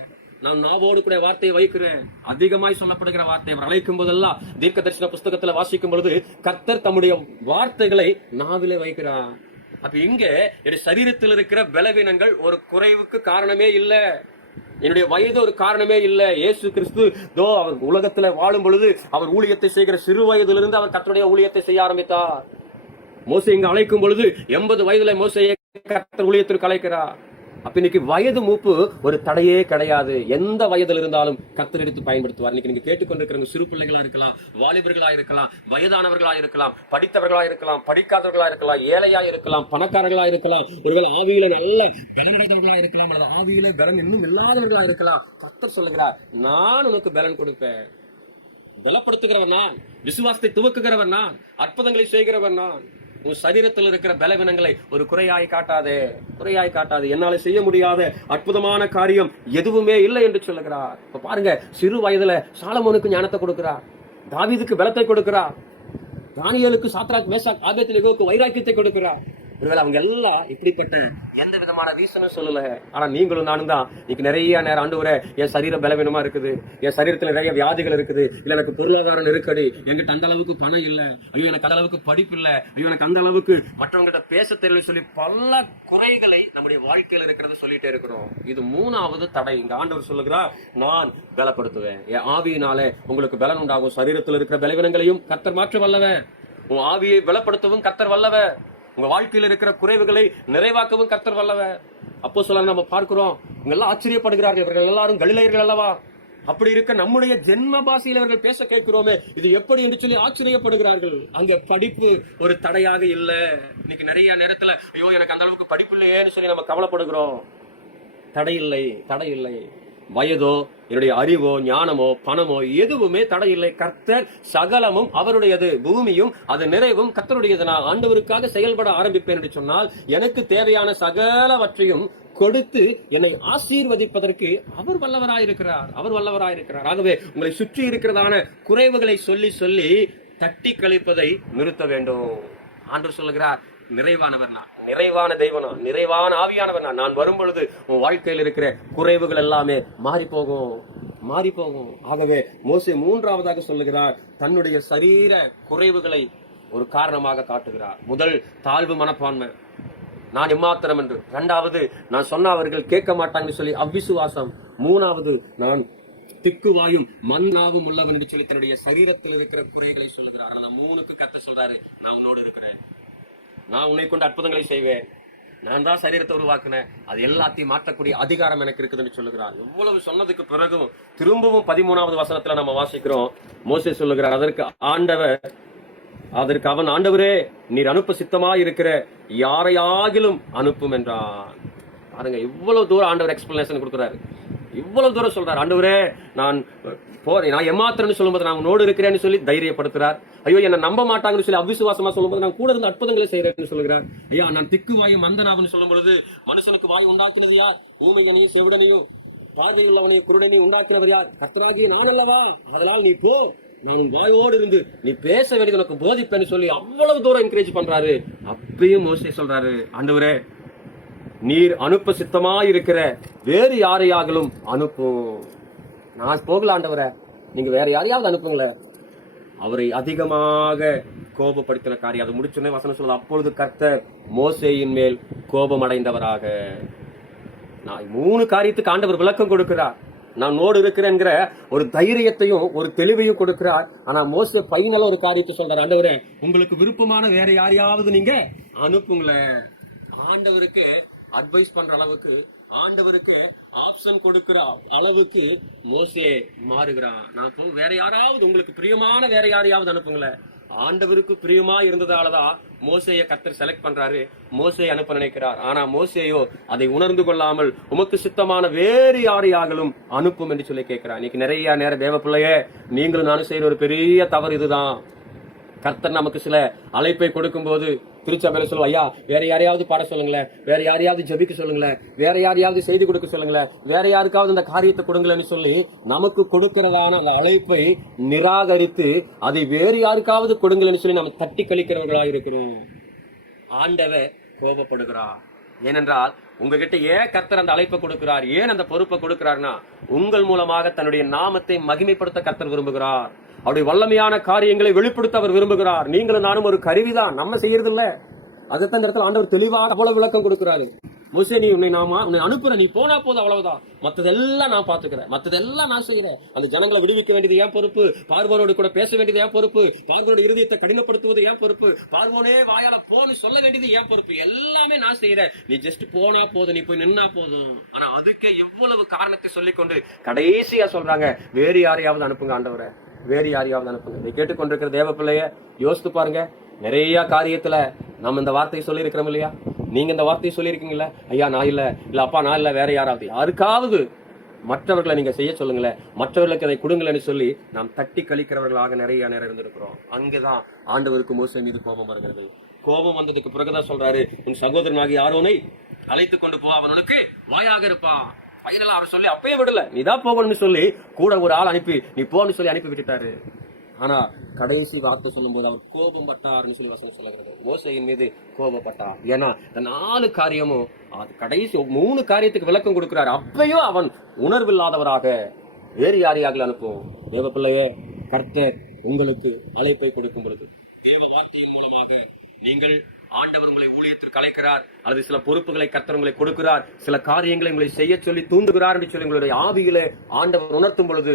நான் நாவோடு கூட வார்த்தையை வைக்கிறேன். அதிகமாய் சொல்லப்படுகிற வார்த்தை அவர் அழைக்கும் போதெல்லாம், தீர்க்க தரிசன புஸ்தகத்துல வாசிக்கும் பொழுது கர்த்தர் தம்முடைய வார்த்தைகளை நாவிலே வைக்கிறார். அப்ப இங்க என்னுடைய சரீரத்தில் இருக்கிற பலவீனங்கள் ஒரு குறைவுக்கு காரணமே இல்லை, என்னுடைய வயது ஒரு காரணமே இல்லை. இயேசு கிறிஸ்து அவர் உலகத்துல வாழும் பொழுது அவர் ஊழியத்தை செய்கிற சிறு வயதிலிருந்து அவர் கர்த்தருடைய ஊழியத்தை செய்ய ஆரம்பித்தார். மோசே இங்க அழைக்கும் பொழுது 80 வயதுல மோசையை கர்த்தர் ஊழியத்திற்கு அழைக்கிறார். அப்ப இன்னைக்கு வயது மூப்பு ஒரு தடையே கிடையாது. எந்த வயதில் இருந்தாலும் கர்த்தர் எடுத்து பயன்படுத்துவார். இன்னைக்கு நீங்க கேட்டுக்கொண்டிருக்கிற சிறு பிள்ளைகளா இருக்கலாம், வாலிபர்களா இருக்கலாம், வயதானவர்களா இருக்கலாம், படித்தவர்களா இருக்கலாம், படிக்காதவர்களா இருக்கலாம், ஏழையா இருக்கலாம், பணக்காரர்களா இருக்கலாம், ஒருவேளை ஆவியில நல்ல பலன் அடைந்தவர்களா இருக்கலாம், அல்லது ஆவியில பலன் இன்னும் இல்லாதவர்களா இருக்கலாம். கர்த்தர் சொல்லுகிறார், நான் உனக்கு பலன் கொடுப்பேன். பலப்படுத்துகிறவன் நான், விசுவாசத்தை துவக்குகிறவன் நான், அற்புதங்களை செய்கிறவன் நான். உன் சரீரத்தில் இருக்கிற பலவீனங்களை ஒரு குறையாய் காட்டாது. என்னால செய்ய முடியாத அற்புதமான காரியம் எதுவுமே இல்லை என்று சொல்லுகிறார். இப்ப பாருங்க, சிறு வயதுல சாலமோனுக்கு ஞானத்தை கொடுக்கிறார், தாவீதுக்கு பலத்தை கொடுக்கிறார், தானியேலுக்கு சாத்ராக் மேஷாக் ஆபேத்நேகோவுக்கு வைராக்கியத்தை கொடுக்கிறார். ஒருவேளை அவங்க எல்லாம் இப்படிப்பட்ட எந்த விதமான ரீசனும் சொல்லல. ஆனா நீங்களும் நானும் தான் இன்னைக்கு நிறைய நேரம், ஆண்டவரே என் சரீரம் பலவீனமா இருக்குது, என் சரீரத்துல நிறைய வியாதிகள் இருக்குது, இல்ல எனக்கு பொருளாதார நெருக்கடி, என்கிட்ட அந்த அளவுக்கு பணம் இல்ல, ஐயோ எனக்கு அந்த அளவுக்கு படிப்பு இல்ல, ஐயோ எனக்கு அந்த அளவுக்கு மற்றவங்கிட்ட பேச தெரியல சொல்லி பல குறைகளை நம்முடைய வாழ்க்கையில இருக்கிறது சொல்லிட்டே இருக்கிறோம். இது மூணாவது தடை. இங்க ஆண்டவர் சொல்லுகிறார், நான் பலப்படுத்துவேன், என் ஆவியினாலே உங்களுக்கு பலன் உண்டாகும். சரீரத்தில் இருக்கிற பலவீனங்களையும் கர்த்தர் மாற்ற வல்லவன், உன் ஆவியை பலப்படுத்தவும் கர்த்தர் வல்லவன், உங்க வாழ்க்கையில் இருக்கிற குறைவுகளை நிறைவாக்கவும் கர்த்தர் வல்லவர். அப்போஸ்தலர் நம்ம பார்க்கிறோம், இவங்க எல்லாம் ஆச்சரியப்படுகிறார்கள், இவர்கள் எல்லாரும் கலிலேயர்கள் அல்லவா? அப்படி இருக்க நம்முடைய ஜென்ம பாஷையில் அவர்கள் பேச கேட்கிறோமே, இது எப்படி என்று சொல்லி ஆச்சரியப்படுகிறார்கள். அங்க படிப்பு ஒரு தடையாக இல்ல. இன்னைக்கு நிறைய நேரத்துல ஐயோ எனக்கு அந்த அளவுக்கு படிப்பு இல்லையேன்னு சொல்லி நம்ம கவலைப்படுகிறோம். தடை இல்லை. வயதோ, என்னுடைய அறிவோ, ஞானமோ, பணமோ எதுவுமே தடையில்லை. கர்த்தர் சகலமும் அவருடையது, பூமியும் அது நிறைவும் கர்த்தருடையது. நான் ஆண்டவருக்காக செயல்பட ஆரம்பிப்பேன் என்று சொன்னால் எனக்கு தேவையான சகலவற்றையும் கொடுத்து என்னை ஆசீர்வதிப்பதற்கு அவர் வல்லவராயிருக்கிறார். ஆகவே உங்களை சுற்றி இருக்கிறதான குறைவுகளை சொல்லி சொல்லி தட்டி கழிப்பதை நிறுத்த வேண்டும். ஆண்டவர் சொல்லுகிறார், நிறைவானவர் நான், நிறைவான தெய்வம் நான், நிறைவான ஆவியானவர் நான். நான் வரும் பொழுது உன் வாழ்க்கையில் இருக்கிற குறைவுகள் எல்லாமே மாறி மாறி போகும். ஆகவே மோசே மூன்றாவதாக சொல்லுகிறார், தன்னுடைய சரீர குறைவுகளை ஒரு காரணமாக காட்டுகிறார். முதல், தாழ்வு மனப்பான்மை, நான் எம்மாத்திரம் என்று. இரண்டாவது, நான் சொன்ன அவர்கள் கேட்க மாட்டாங்கன்னு சொல்லி அவ்விசுவாசம். மூணாவது, நான் திக்குவாயும் மண்ணாவும் உள்ளவன் என்று சொல்லி தன்னுடைய சரீரத்தில் இருக்கிற குறைகளை சொல்கிறார். அந்த மூணுக்கு கர்த்தர் சொல்றாரு, நான் உன்னோடு இருக்கிறேன், நான் உன்னை கொண்டு அற்புதங்களை செய்வேன், நான் தான் சரீரத்தை உருவாக்குனேன், அது எல்லாத்தையும் மாற்றக்கூடிய அதிகாரம் எனக்கு இருக்குதுன்னு சொல்லுகிறார். இவ்வளவு சொன்னதுக்கு பிறகும் திரும்பவும் 13வது வசனத்துல நம்ம வாசிக்கிறோம், மோசே சொல்லுகிறார், அதற்கு அவன், ஆண்டவரே, நீர் அனுப்ப சித்தமாய் இருக்கிற யாரையாகிலும் அனுப்பும் என்றான். பாருங்க, இவ்வளவு தூரம் ஆண்டவர் எக்ஸ்பிளனேஷன் கொடுக்கிறாரு, இவ்வளவு தூரம் சொல்றாரு. ஆண்டவரே, நான் எம்மாத்திரன்னு சொல்லும்போது நான் உன்னோடு இருக்கிறேன்னு சொல்லி தைரியப்படுத்துறார். ஐயோ, என்ன நம்ப மாட்டாங்கன்னு சொல்லி அவிசுவாசமா சொல்லும்போது நான் கூட இருந்து அற்புதங்களை செய்யறேன்னு சொல்லுகிறார். ஐயா, நான் திக்குவாயும் மந்தனாவுன்னு சொல்லும் பொழுது மனுஷனுக்கு வாய் உண்டாக்கினது யார்? ஊமையனையும் செவிடனையும் பார்வையுள்ளவனையும் குருடனையும் உண்டாக்கினவர் யார்? கர்த்தராகிய நான் அல்லவா? அதனால் நீ போ, நான் உன் வாயோடு இருந்து நீ பேச வேண்டியது உனக்கு போதிப்பேன்னு சொல்லி அவ்வளவு தூரம் என்கரேஜ் பண்றாரு. அப்பயும் மோசே சொல்றாரு, ஆண்டவரே, நீர் அனுப்ப சித்தமாயிருக்கிற வேறு யாரையாகலும் அனுப்பும். நான் போகல ஆண்டவரே, நீங்க வேற யாரையாவது அனுப்புங்களே. அவரை அதிகமாக கோபப்படுத்தின காரியம் அது முடிச்சுன்னே வசனம் சொல்ல, அப்பொழுது கர்த்தர் மோசேயின் மேல் கோபம் அடைந்தவராக. நான் 3 காரியத்துக்கு ஆண்டவர் விளக்கம் கொடுக்கிறார். நான் நோடு இருக்கிறேங்கிற ஒரு தைரியத்தையும் ஒரு தெளிவையும் கொடுக்கிறார். ஆனா மோசே பைனல ஒரு காரியத்தை சொல்றார், ஆண்டவரே, உங்களுக்கு விருப்பமான வேற யாரையாவது நீங்க அனுப்புங்களேன். ஆண்டவருக்கு அட்வைஸ் பண்ற அளவுக்கு, ஆண்டவருக்கு ஆப்ஷன் கொடுக்கிற அளவுக்கு மோசே மாறுகிறான். நான் வேற யாராவது, உங்களுக்கு பிரியமான வேற யாரையாவது அனுப்புங்களேன். ஆண்டவருக்கு பிரியமா இருந்ததாலதான் மோசேயை கர்த்தர் செலக்ட் பண்றாரு, மோசே அனுப்ப நினைக்கிறார். ஆனா மோசேயோ அதை உணர்ந்து கொள்ளாமல் உமக்கு சித்தமான வேறு யாரையாகலும் அனுப்பும் என்று சொல்லி கேட்கிறார். இன்னைக்கு நிறைய நேரம் தேவ பிள்ளையே, நீங்களும் நானும் செய்யற ஒரு பெரிய தவறு இதுதான். கர்த்தர் நமக்கு சில அழைப்பை கொடுக்கும் போது திருச்சபையில சொல்லுவோம், ஐயா, வேற யாரையாவது பாட சொல்லுங்களேன், வேற யாரையாவது ஜெபிக்க சொல்லுங்களேன், வேற யாரையாவது செய்தி கொடுக்க சொல்லுங்களேன், வேற யாருக்காவது இந்த காரியத்தை கொடுங்களேன்னு சொல்லி நமக்கு கொடுக்கிறதான அந்த அழைப்பை நிராகரித்து அதை வேறு யாருக்காவது கொடுங்களேன்னு சொல்லி நம்ம தட்டி கழிக்கிறவர்களாக இருக்கிறோம். ஆண்டவர் கோபப்படுகிறார். ஏனென்றால் உங்ககிட்ட ஏன் கர்த்தர் அந்த அழைப்பை கொடுக்கிறார், ஏன் அந்த பொறுப்பை கொடுக்கிறார்னா, உங்கள் மூலமாக தன்னுடைய நாமத்தை மகிமைப்படுத்த கர்த்தர் விரும்புகிறார். அவருடைய வல்லமையான காரியங்களை வெளிப்படுத்த அவர் விரும்புகிறார். நீங்களும் நானும் ஒரு கருவிதான், நம்ம செய்யறது இல்ல. அதுதான் இந்த இடத்துல ஆண்டவர் தெளிவாக அவ்வளவு விளக்கம் கொடுக்கிறாரு. மோசே, நீ உன்னை அனுப்புறேன், நீ போனா போதும், அவ்வளவுதான், மத்ததெல்லாம் நான் பாத்துக்கிறேன், மத்ததெல்லாம் நான் செய்யறேன். அந்த ஜனங்களை விடுவிக்க வேண்டியது ஏன் பொறுப்பு, பார்வோனோடு கூட பேச வேண்டியது ஏன் பொறுப்பு, பார்வோனோட இருதயத்தை கடினப்படுத்துவது ஏன் பொறுப்பு, பார்வோனே வாயால போன்னு சொல்ல வேண்டியது ஏன் பொறுப்பு, எல்லாமே நான் செய்யறேன், நீ ஜஸ்ட் போனா போதும், நீ போய் நின்னா போதும். ஆனா அதுக்கே எவ்வளவு காரணத்தை சொல்லிக்கொண்டு கடைசியா சொல்றாங்க, வேறு யாரையாவது அனுப்புங்க ஆண்டவரை, வேறு யாரையாவது அனுப்புங்க. இதை கேட்டுக்கொண்டிருக்கிற தேவ பிள்ளைய யோசித்து பாருங்க. நிறைய காரியத்துல நம்ம இந்த வார்த்தையை சொல்லி இருக்கிறோம் இல்லையா? நீங்க இந்த வார்த்தையை சொல்லியிருக்கீங்களா? ஐயா நான் இல்ல, அப்பா நான் இல்ல, வேற யாருக்காவது மற்றவர்களை நீங்க செய்ய சொல்லுங்களேன், மற்றவர்களுக்கு அதை கொடுங்களேன்னு சொல்லி நாம் தட்டி கழிக்கிறவர்களாக நிறைய நேரம் இருந்திருக்கிறோம். அங்கேதான் ஆண்டவருக்கு மோசே மீது கோபம் வருகிறது. கோபம் வந்ததுக்கு பிறகுதான் சொல்றாரு, உன் சகோதரனாகி ஆரோனை அழைத்து கொண்டு போ, அவன் உனக்கு வாயாக இருப்பான். பையனெல்லாம் அவர் சொல்லி அப்பயே விடல, நீதான் போகணும்னு சொல்லி கூட ஒரு ஆள் அனுப்பி நீ போன்னு சொல்லி அனுப்பி விட்டுட்டாரு. ஆனா கடைசி வார்த்தை சொல்லும் போது அவர் கோபம் பட்டார்னு சொல்லி வசனம் சொல்லுகிறது. மோசேயின் மீது கோபப்பட்டார். ஏன்னா இந்த 4 காரியமும் கடைசி 3 காரியத்துக்கு விளக்கம் கொடுக்கிறார். அப்பயும் அவன் உணர்வில்லாதவராக வேறு யாரையாக அனுப்பும். தேவ பிள்ளையே, கர்த்தர் உங்களுக்கு அழைப்பை கொடுக்கும் பொழுது தேவ வார்த்தையின் மூலமாக நீங்கள் ஆண்டவர் உங்களை ஊழியத்திற்கு அழைக்கிறார், அல்லது சில பொறுப்புகளை கர்த்தர் உங்களை கொடுக்கிறார், சில காரியங்களை உங்களை செய்ய சொல்லி தூண்டுகிறார் என்று சொல்லி உங்களுடைய ஆவியிலே ஆண்டவர் உணர்த்தும் பொழுது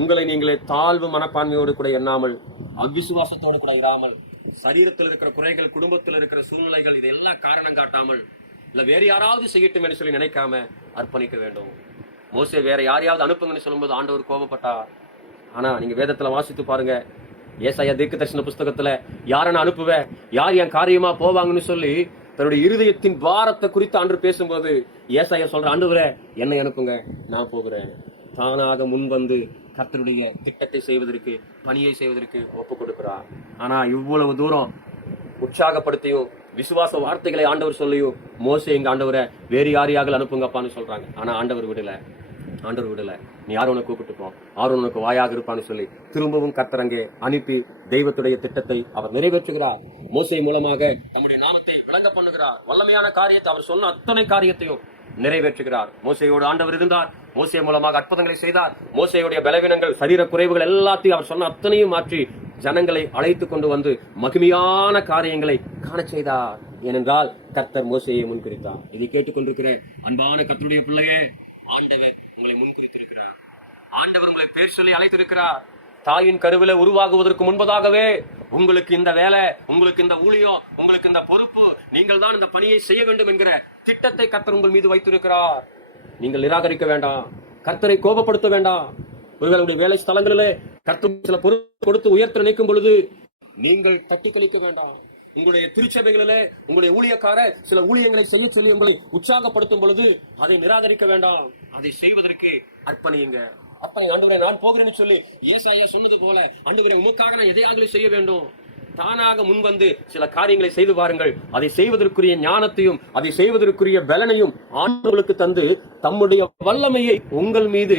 உங்களை நீங்களே தாழ்வு மனப்பான்மையோடு கூட எண்ணாமல், அவிசுவாசத்தோடு கூட இராமல், சரீரத்தில் இருக்கிற குறைகள், குடும்பத்தில் இருக்கிற சூழ்நிலைகள், இதெல்லாம் காரணம் காட்டாமல், இல்ல வேற யாராவது செய்யட்டும் என்று சொல்லி நினைக்காம அர்ப்பணிக்க வேண்டும். மோசே வேற யாரையாவது அனுப்புங்கன்னு சொல்லும்போது ஆண்டவர் கோபப்பட்டா. ஆனா நீங்க வேதத்துல வாசித்து பாருங்க, ஏசாயா தீர்க்க தரிசன புஸ்தகத்துல யாரை நான் அனுப்புவேன், யார் என் காரியமா போவாங்கன்னு சொல்லி தன்னுடைய இருதயத்தின் பாரத்தை குறித்து ஆண்டு பேசும்போது ஏசாயா சொல்ற, ஆண்டவரே என்னை அனுப்புங்க, நான் போகிறேன். தானாக முன் வந்து கர்த்தருடைய திட்டத்தை செய்வதற்கு, பணியை செய்வதற்கு ஒப்பு கொடுக்கிறார். ஆனா இவ்வளவு தூரம் உற்சாகப்படுத்தியும் விசுவாச வார்த்தைகளை ஆண்டவர் சொல்லியும் மோசே எங்க ஆண்டவரை வேறு யாரையாக அனுப்புங்கப்பான்னு சொல்றாங்க. ஆனா ஆண்டவர் விடல. நீ ஆரோனை கூப்பிட்டு போ, ஆரோனுக்கு வாயாக இருப்பான்னு சொல்லி திரும்பவும் கர்த்தரங்கே அனுப்பி தெய்வத்துடைய திட்டத்தை அவர் நிறைவேற்றுகிறார். மோசே மூலமாக நம்முடைய நாமத்தை விளங்க பண்ணுகிறார். வல்லமையான காரியத்தை அவர் சொன்ன அத்தனை காரியத்தையும் நிறைவேற்றுகிறார். மோசேயோடு ஆண்டவர் இருந்தார். மோசே மூலமாக அற்புதங்களை செய்தார். மோசேயுடைய பலவீனங்கள், சரீர குறைவுகள் எல்லாத்தையும் அவர் சொன்ன அத்தனையும் மாற்றி ஜனங்களை அழைத்து கொண்டு வந்து மகிமையான காரியங்களை காண செய்தார். ஏனென்றால் கர்த்தர் மோசேயை முன்குறித்தார். இதை கேட்டுக்கொண்டிருக்கிற அன்பான கர்த்தருடைய பிள்ளையே, ஆண்டவர் உங்களை முன்குறித்திருக்கிறார். ஆண்டவர் உங்களை பேர் சொல்லி அழைத்திருக்கிறார். தாயின் கருவில உருவாகுவதற்கு முன்பதாகவே உங்களுக்கு இந்த வேலை, உங்களுக்கு இந்த ஊழியம், உங்களுக்கு இந்த பொறுப்பு, நீங்கள் தான் இந்த பணியை செய்ய வேண்டும் என்கிற திட்டத்தை கர்த்தர் உங்கள் மீது வைத்திருக்கிறார். நீங்கள் நிராகரிக்க வேண்டாம். கர்த்தரை கோபப்படுத்த வேண்டாம். உங்களுடைய வேலை ஸ்தலங்களிலே கர்த்தர் சில பொறுப்பு கொடுத்து உயர்த்த நினைக்கும் பொழுது நீங்கள் தட்டி கழிக்க வேண்டாம். உங்களுடைய திருச்சபைகளிலே உங்களுடைய ஊழியக்கார சில ஊழியங்களை செய்ய சொல்லி உங்களை உற்சாகப்படுத்தும் பொழுது அதை நிராகரிக்க வேண்டாம். அதை செய்வதற்கு அர்ப்பணியுங்க. அப்பனை ஆண்டவரே நான் போகிறேன்னு சொல்லி ஏசாயா சொன்னது போல, ஆண்டவரே உமக்காக நான் எதையாவது செய்ய வேண்டும். தானாக முன்வந்து சில காரியங்களை செய்து பாருங்கள். அதை செய்வதற்குரிய ஞானத்தையும் அதை செய்வதற்குரிய பலனையும் ஆண்டவர்களுக்கு தந்து தம்முடைய வல்லமையை உங்கள் மீது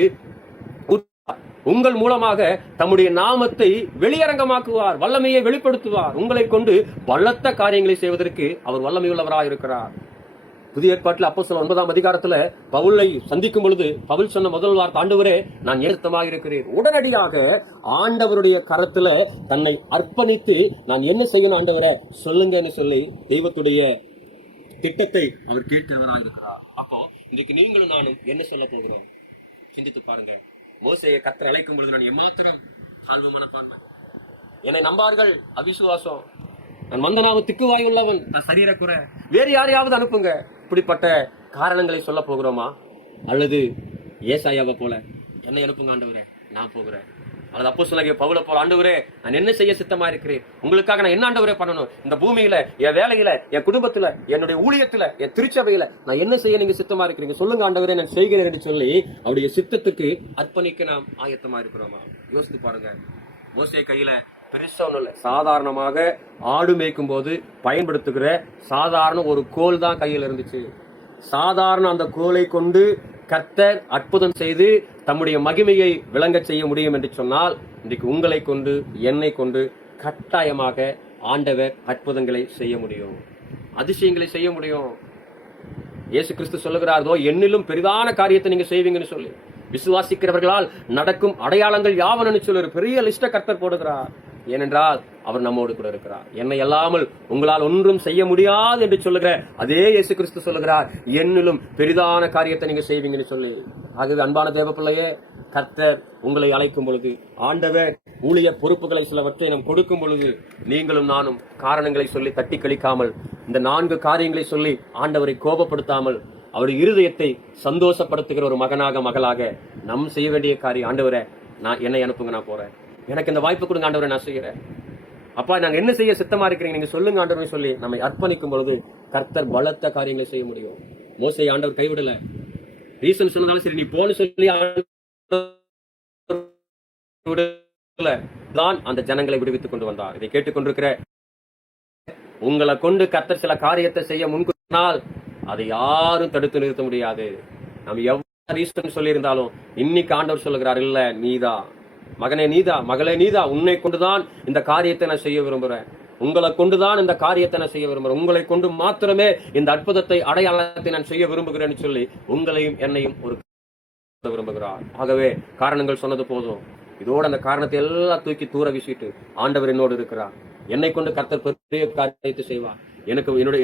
உங்கள் மூலமாக தம்முடைய நாமத்தை வெளியரங்கமாக்குவார். வல்லமையை வெளிப்படுத்துவார். உங்களை கொண்டு பலத்த காரியங்களை செய்வதற்கு அவர் வல்லமையுள்ளவராக இருக்கிறார். புதிய ஏற்பாட்டில் அப்போஸ்தலர் 9ஆம் அதிகாரத்துல பவுலை சந்திக்கும் பொழுது பவுல் சொன்ன முதல் வார்த்தை, ஆண்டவரே நான் ஏற்றமாக இருக்கிறேன். உடனடியாக ஆண்டவருடைய கரத்துல தன்னை அர்ப்பணித்து நான் என்ன செய்யணும் ஆண்டவரை சொல்லுங்கன்னு சொல்லி தெய்வத்துடைய திட்டத்தை அவர் கேட்டவராக இருக்கிறார். அப்போ இன்றைக்கு நீங்களும் நானும் என்ன சொல்ல போகிறோம் சிந்தித்து பாருங்க. மோசேயை கர்த்தர் அழைக்கும் பொழுது நான் எம்மாத்திரம் தாழ்வு மனப்பான்மை, என்னை நம்பார்கள் அவிசுவாசம், நான் மந்தனாவுக்கு வாய் உள்ளவன், நான் சரீர குறை, வேறு யாரையாவது அனுப்புங்க. இப்படிப்பட்ட காரணங்களை சொல்ல போகிறோமா? அல்லது ஏசாயாவை போல என்னை அனுப்புங்க ஆண்டவரே நான் போகிறேன், அல்லது அப்போஸ்தலனாகிய பவுலை போல ஆண்டவரே நான் என்ன செய்ய சித்தமா இருக்கிறேன், உங்களுக்காக நான் என்ன ஆண்டவரே பண்ணணும், இந்த பூமியில என் வேலையில என் குடும்பத்துல என்னுடைய ஊழியத்துல என் திருச்சபையில நான் என்ன செய்ய நீங்க சித்தமா இருக்கிறீங்க, சொல்லுங்க ஆண்டவரே நான் செய்கிறேன் என்று சொல்லி அவருடைய சித்தத்துக்கு அர்ப்பணிக்க நாம் ஆயத்தமா இருக்கிறோமா? யோசித்து பாருங்க. மோசே கையில பெருசா ஒண்ணும் இல்ல, சாதாரணமாக ஆடு மேய்க்கும் போது பயன்படுத்துகிற சாதாரண ஒரு கோல் தான் கையில் இருந்துச்சு. சாதாரண அந்த கோலை கொண்டு கர்த்தர் அற்புதம் செய்து தம்முடைய மகிமையை விளங்க செய்ய முடியும் என்று சொன்னால், இன்றைக்கு உங்களை கொண்டு என்னை கொண்டு கட்டாயமாக ஆண்டவர் அற்புதங்களை செய்ய முடியும், அதிசயங்களை செய்ய முடியும். இயேசு கிறிஸ்து சொல்லுகிறாரோ, என்னிலும் பெரிதான காரியத்தை நீங்க செய்வீங்கன்னு சொல்லி விசுவாசிக்கிறவர்களால் நடக்கும் அடையாளங்கள் யாவன்னு சொல்லி ஒரு பெரிய லிஸ்ட கர்த்தர் போடுகிறார். ஏனென்றால் அவர் நம்மோடு கூட இருக்கிறார். என்னை அல்லாமல் உங்களால் ஒன்றும் செய்ய முடியாது என்று சொல்லுகிற அதே இயேசு கிறிஸ்து சொல்லுகிறார், என்னிலும் பெரிதான காரியத்தை நீங்க செய்வீங்கன்னு சொல்லி. ஆகவே அன்பான தேவ பிள்ளையே, கர்த்தர் உங்களை அழைக்கும் பொழுது, ஆண்டவர் ஊழிய பொறுப்புகளை சிலவற்றை நாம் கொடுக்கும் பொழுது, நீங்களும் நானும் காரணங்களை சொல்லி தட்டி கழிக்காமல், இந்த 4 காரியங்களை சொல்லி ஆண்டவரை கோபப்படுத்தாமல், அவருடைய இருதயத்தை சந்தோஷப்படுத்துகிற ஒரு மகனாக மகளாக நம் செய்ய வேண்டிய காரியம், ஆண்டவரை நான் என்னை அனுப்புங்க, நான் போறேன், எனக்கு இந்த வாய்ப்பு கொடுங்க ஆண்டவரை, நான் செய்யறேன், அப்பா நாங்க என்ன செய்ய சித்தமா இருக்கிறீங்க நீங்க சொல்லுங்க ஆண்டவரை சொல்லி நம்மை அர்ப்பணிக்கும் பொழுது கர்த்தர் பலத்த காரியங்களை செய்ய முடியும். மோசே ஆண்டவர் கைவிடல, ரீசன் சொன்னதாலும் சரி, நீ போன்னு சொல்லி தான் அந்த ஜனங்களை விடுவித்துக் கொண்டு வந்தார். இதை கேட்டுக்கொண்டிருக்கிற உங்களை கொண்டு கர்த்தர் சில காரியத்தை செய்ய முன்னால் அதை யாரும் தடுத்து நிறுத்த முடியாது. நம்ம எவ்வளவு ரீசன் சொல்லி இருந்தாலும் இன்னைக்கு ஆண்டவர் சொல்லுகிறார், இல்ல நீதான் மகனே, நீதா மகளே, நீதா, உன்னை கொண்டுதான் இந்த காரியத்தை நான் செய்ய விரும்புறேன், உங்களை கொண்டுதான் இந்த காரியத்தை நான் செய்ய விரும்புறேன், உங்களை கொண்டு மாத்திரமே இந்த அற்புதத்தை அடையாளத்தை நான் செய்ய விரும்புகிறேன்னு சொல்லி உங்களையும் என்னையும் ஒரு விரும்புகிறார். ஆகவே காரணங்கள் சொன்னது போதும், இதோட அந்த காரணத்தை எல்லாம் தூக்கி தூர வீசிட்டு ஆண்டவர் என்னோடு இருக்கிறார், என்னை கொண்டு கர்த்தர் பெரிய காரியத்தை செய்வார்,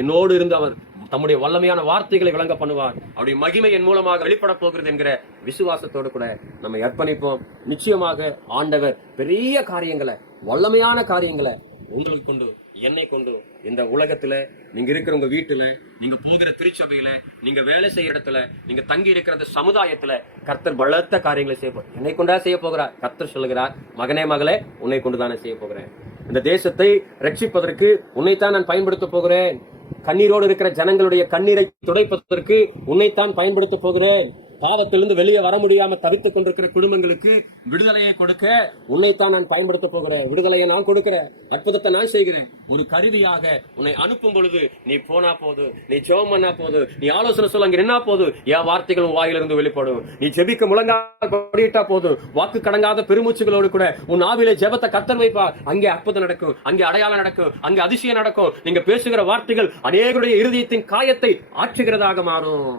என்னோடு இருந்து அவர் தம்முடைய வல்லமையான வார்த்தைகளை விளங்க பண்ணுவார், அவருடைய மகிமை என் மூலமாக வெளிப்பட போகிறது என்கிற விசுவாசத்தோடு கூட நம்ம அர்ப்பணிப்போம். நிச்சயமாக ஆண்டவர் பெரிய காரியங்களை, வல்லமையான காரியங்களை உங்களுக்கு கொண்டு என்னை கொண்டு இந்த உலகத்துல, நீங்க இருக்கிற உங்க வீட்டுல, நீங்க போகிற திருச்சபையில, நீங்க வேலை செய்யற இடத்துல, நீங்க தங்கி இருக்கிற சமுதாயத்துல கர்த்தர் பலத்த காரியங்களை செய்ய என்னை கொண்டா செய்ய போகிறார். கர்த்தர் சொல்லுகிறார், மகனே மகளே உன்னை கொண்டுதானே செய்ய போகிறேன், இந்த தேசத்தை ரட்சிப்பதற்கு உன்னைத்தான் நான் பயன்படுத்த போகிறேன், கண்ணீரோடு இருக்கிற ஜனங்களுடைய கண்ணீரை துடைப்பதற்கு உன்னைத்தான் பயன்படுத்த போகிறேன், பாவத்திலிருந்து வெளியே வர முடியாம தவித்துக் கொண்டிருக்கிற குடும்பங்களுக்கு விடுதலையை கொடுக்க உன்னைத்தான் நான் பயன்படுத்த போகிறேன், விடுதலையை நான் கொடுக்கிறேன், அற்புதத்தை நான் செய்கிறேன். ஒரு கருவியாக உன்னை அனுப்பும் பொழுது நீ போனா போது, நீ ஜெபம் பண்ணா போது, நீ ஆலோசனை சொல்ல அங்க என்ன போது, என் வார்த்தைகள் உன் வாயிலிருந்து வெளிப்படும், நீ ஜெபிக்க முழங்கால் படியிட்டா போது, வாக்கு கடங்காத பெருமூச்சுகளோடு கூட உன் ஆவிலே ஜெபத்தை கர்த்தர் வைப்பார், அங்கே அற்புதம் நடக்கும், அங்கே அடையாளம் நடக்கும், அங்கே அதிசயம் நடக்கும். நீங்க பேசுகிற வார்த்தைகள் அநேகருடைய இருதயத்தின் காயத்தை ஆற்றுகிறதாக மாறும்.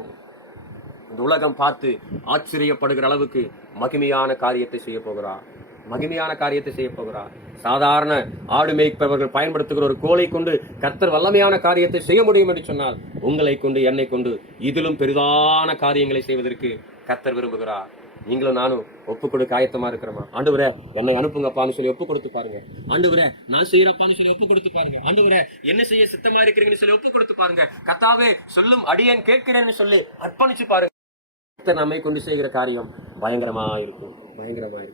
இந்த உலகம் பார்த்து ஆச்சரியப்படுகிற அளவுக்கு மகிமையான காரியத்தை செய்ய போகிறார். மகிமையான காரியத்தை செய்ய போகிறார். சாதாரண ஆடு மேய்ப்பவர்கள் பயன்படுத்துகிற ஒரு கோலை கொண்டு கர்த்தர் வல்லமையான காரியத்தை செய்ய முடியும் என்று சொன்னால், உங்களை கொண்டு என்னை கொண்டு இதிலும் பெரிதான காரியங்களை செய்வதற்கு கர்த்தர் விரும்புகிறார். நீங்களும் நானும் ஒப்பு கொடுக்க ஆயத்தமா இருக்கிறோமா? ஆண்டவரே என்னை அனுப்புங்கப்பான்னு சொல்லி ஒப்பு கொடுத்து பாருங்க. ஆண்டவரே நான் செய்யறப்பான்னு சொல்லி ஒப்பு கொடுத்து பாருங்க. ஆண்டவரே என்ன செய்ய சித்தமா இருக்கிறீங்கன்னு சொல்லி ஒப்பு கொடுத்து பாருங்க. கர்த்தாவே சொல்லும் அடியேன் கேட்கிறேன்னு சொல்லி அர்ப்பணிச்சு பாருங்க. நம்மை கொண்டு செய்கிற காரியம் பயங்கரமா இருக்கும்.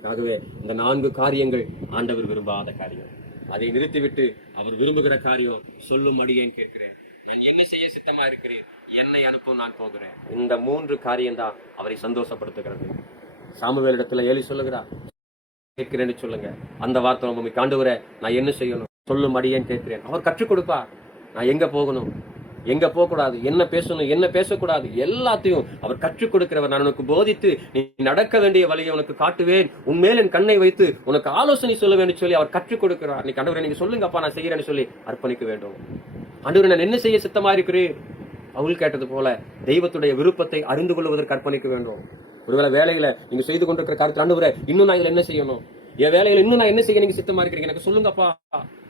ஆகவே இந்த 4 காரியங்கள் ஆண்டவர் விரும்பாத காரியம். அதை நிறுத்திவிட்டு அவர் விரும்புகிற காரியம் சொல்லும் அடியேன் கேட்கிறேன், நான் என்ன செய்ய சித்தமா இருக்கிறேன், என்னை அனுப்பும், நான் போகிறேன். இந்த 3 காரியம் தான் அவரை சந்தோஷப்படுத்துகிறது. சாமுவேலிடத்துல ஏலி சொல்லுகிறார், கேட்கிறேன்னு சொல்லுங்க. அந்த வார்த்தை உண்மைக்கு ஆண்டவரே நான் என்ன செய்யணும், சொல்லும் அடியேன் கேட்கிறேன். அவர் கற்றுக் கொடுப்பார். நான் எங்க போகணும், எங்க போக கூடாது, என்ன பேசணும், என்ன பேசக்கூடாது, எல்லாத்தையும் அவர் கற்றுக் கொடுக்கிறவர். நான் உனக்கு போதித்து நீ நடக்க வேண்டிய வழியை உனக்கு காட்டுவேன், உன்மேல் என் கண்ணை வைத்து உனக்கு ஆலோசனை சொல்லுவேன்னு சொல்லி அவர் கற்றுக் கொடுக்கிறார். நீ ஆண்டவரே நீங்க சொல்லுங்கப்பா நான் செய்யறேன்னு சொல்லி அர்ப்பணிக்க வேண்டும். ஆண்டவரே நான் என்ன செய்ய சித்தமா இருக்கிறேன், பவுல் கேட்டது போல தெய்வத்துடைய விருப்பத்தை அறிந்து கொள்வதற்கு அர்ப்பணிக்க வேண்டும். ஒருவேளை வேலையில நீங்க செய்து கொண்டிருக்கிற காரியத்தில் ஆண்டவரே இன்னும் நான் இதுல என்ன செய்யணும், என் வேலையில இன்னும் நான் என்ன செய்ய நீங்க சித்தமா இருக்கிறீங்க, எனக்கு சொல்லுங்கப்பா,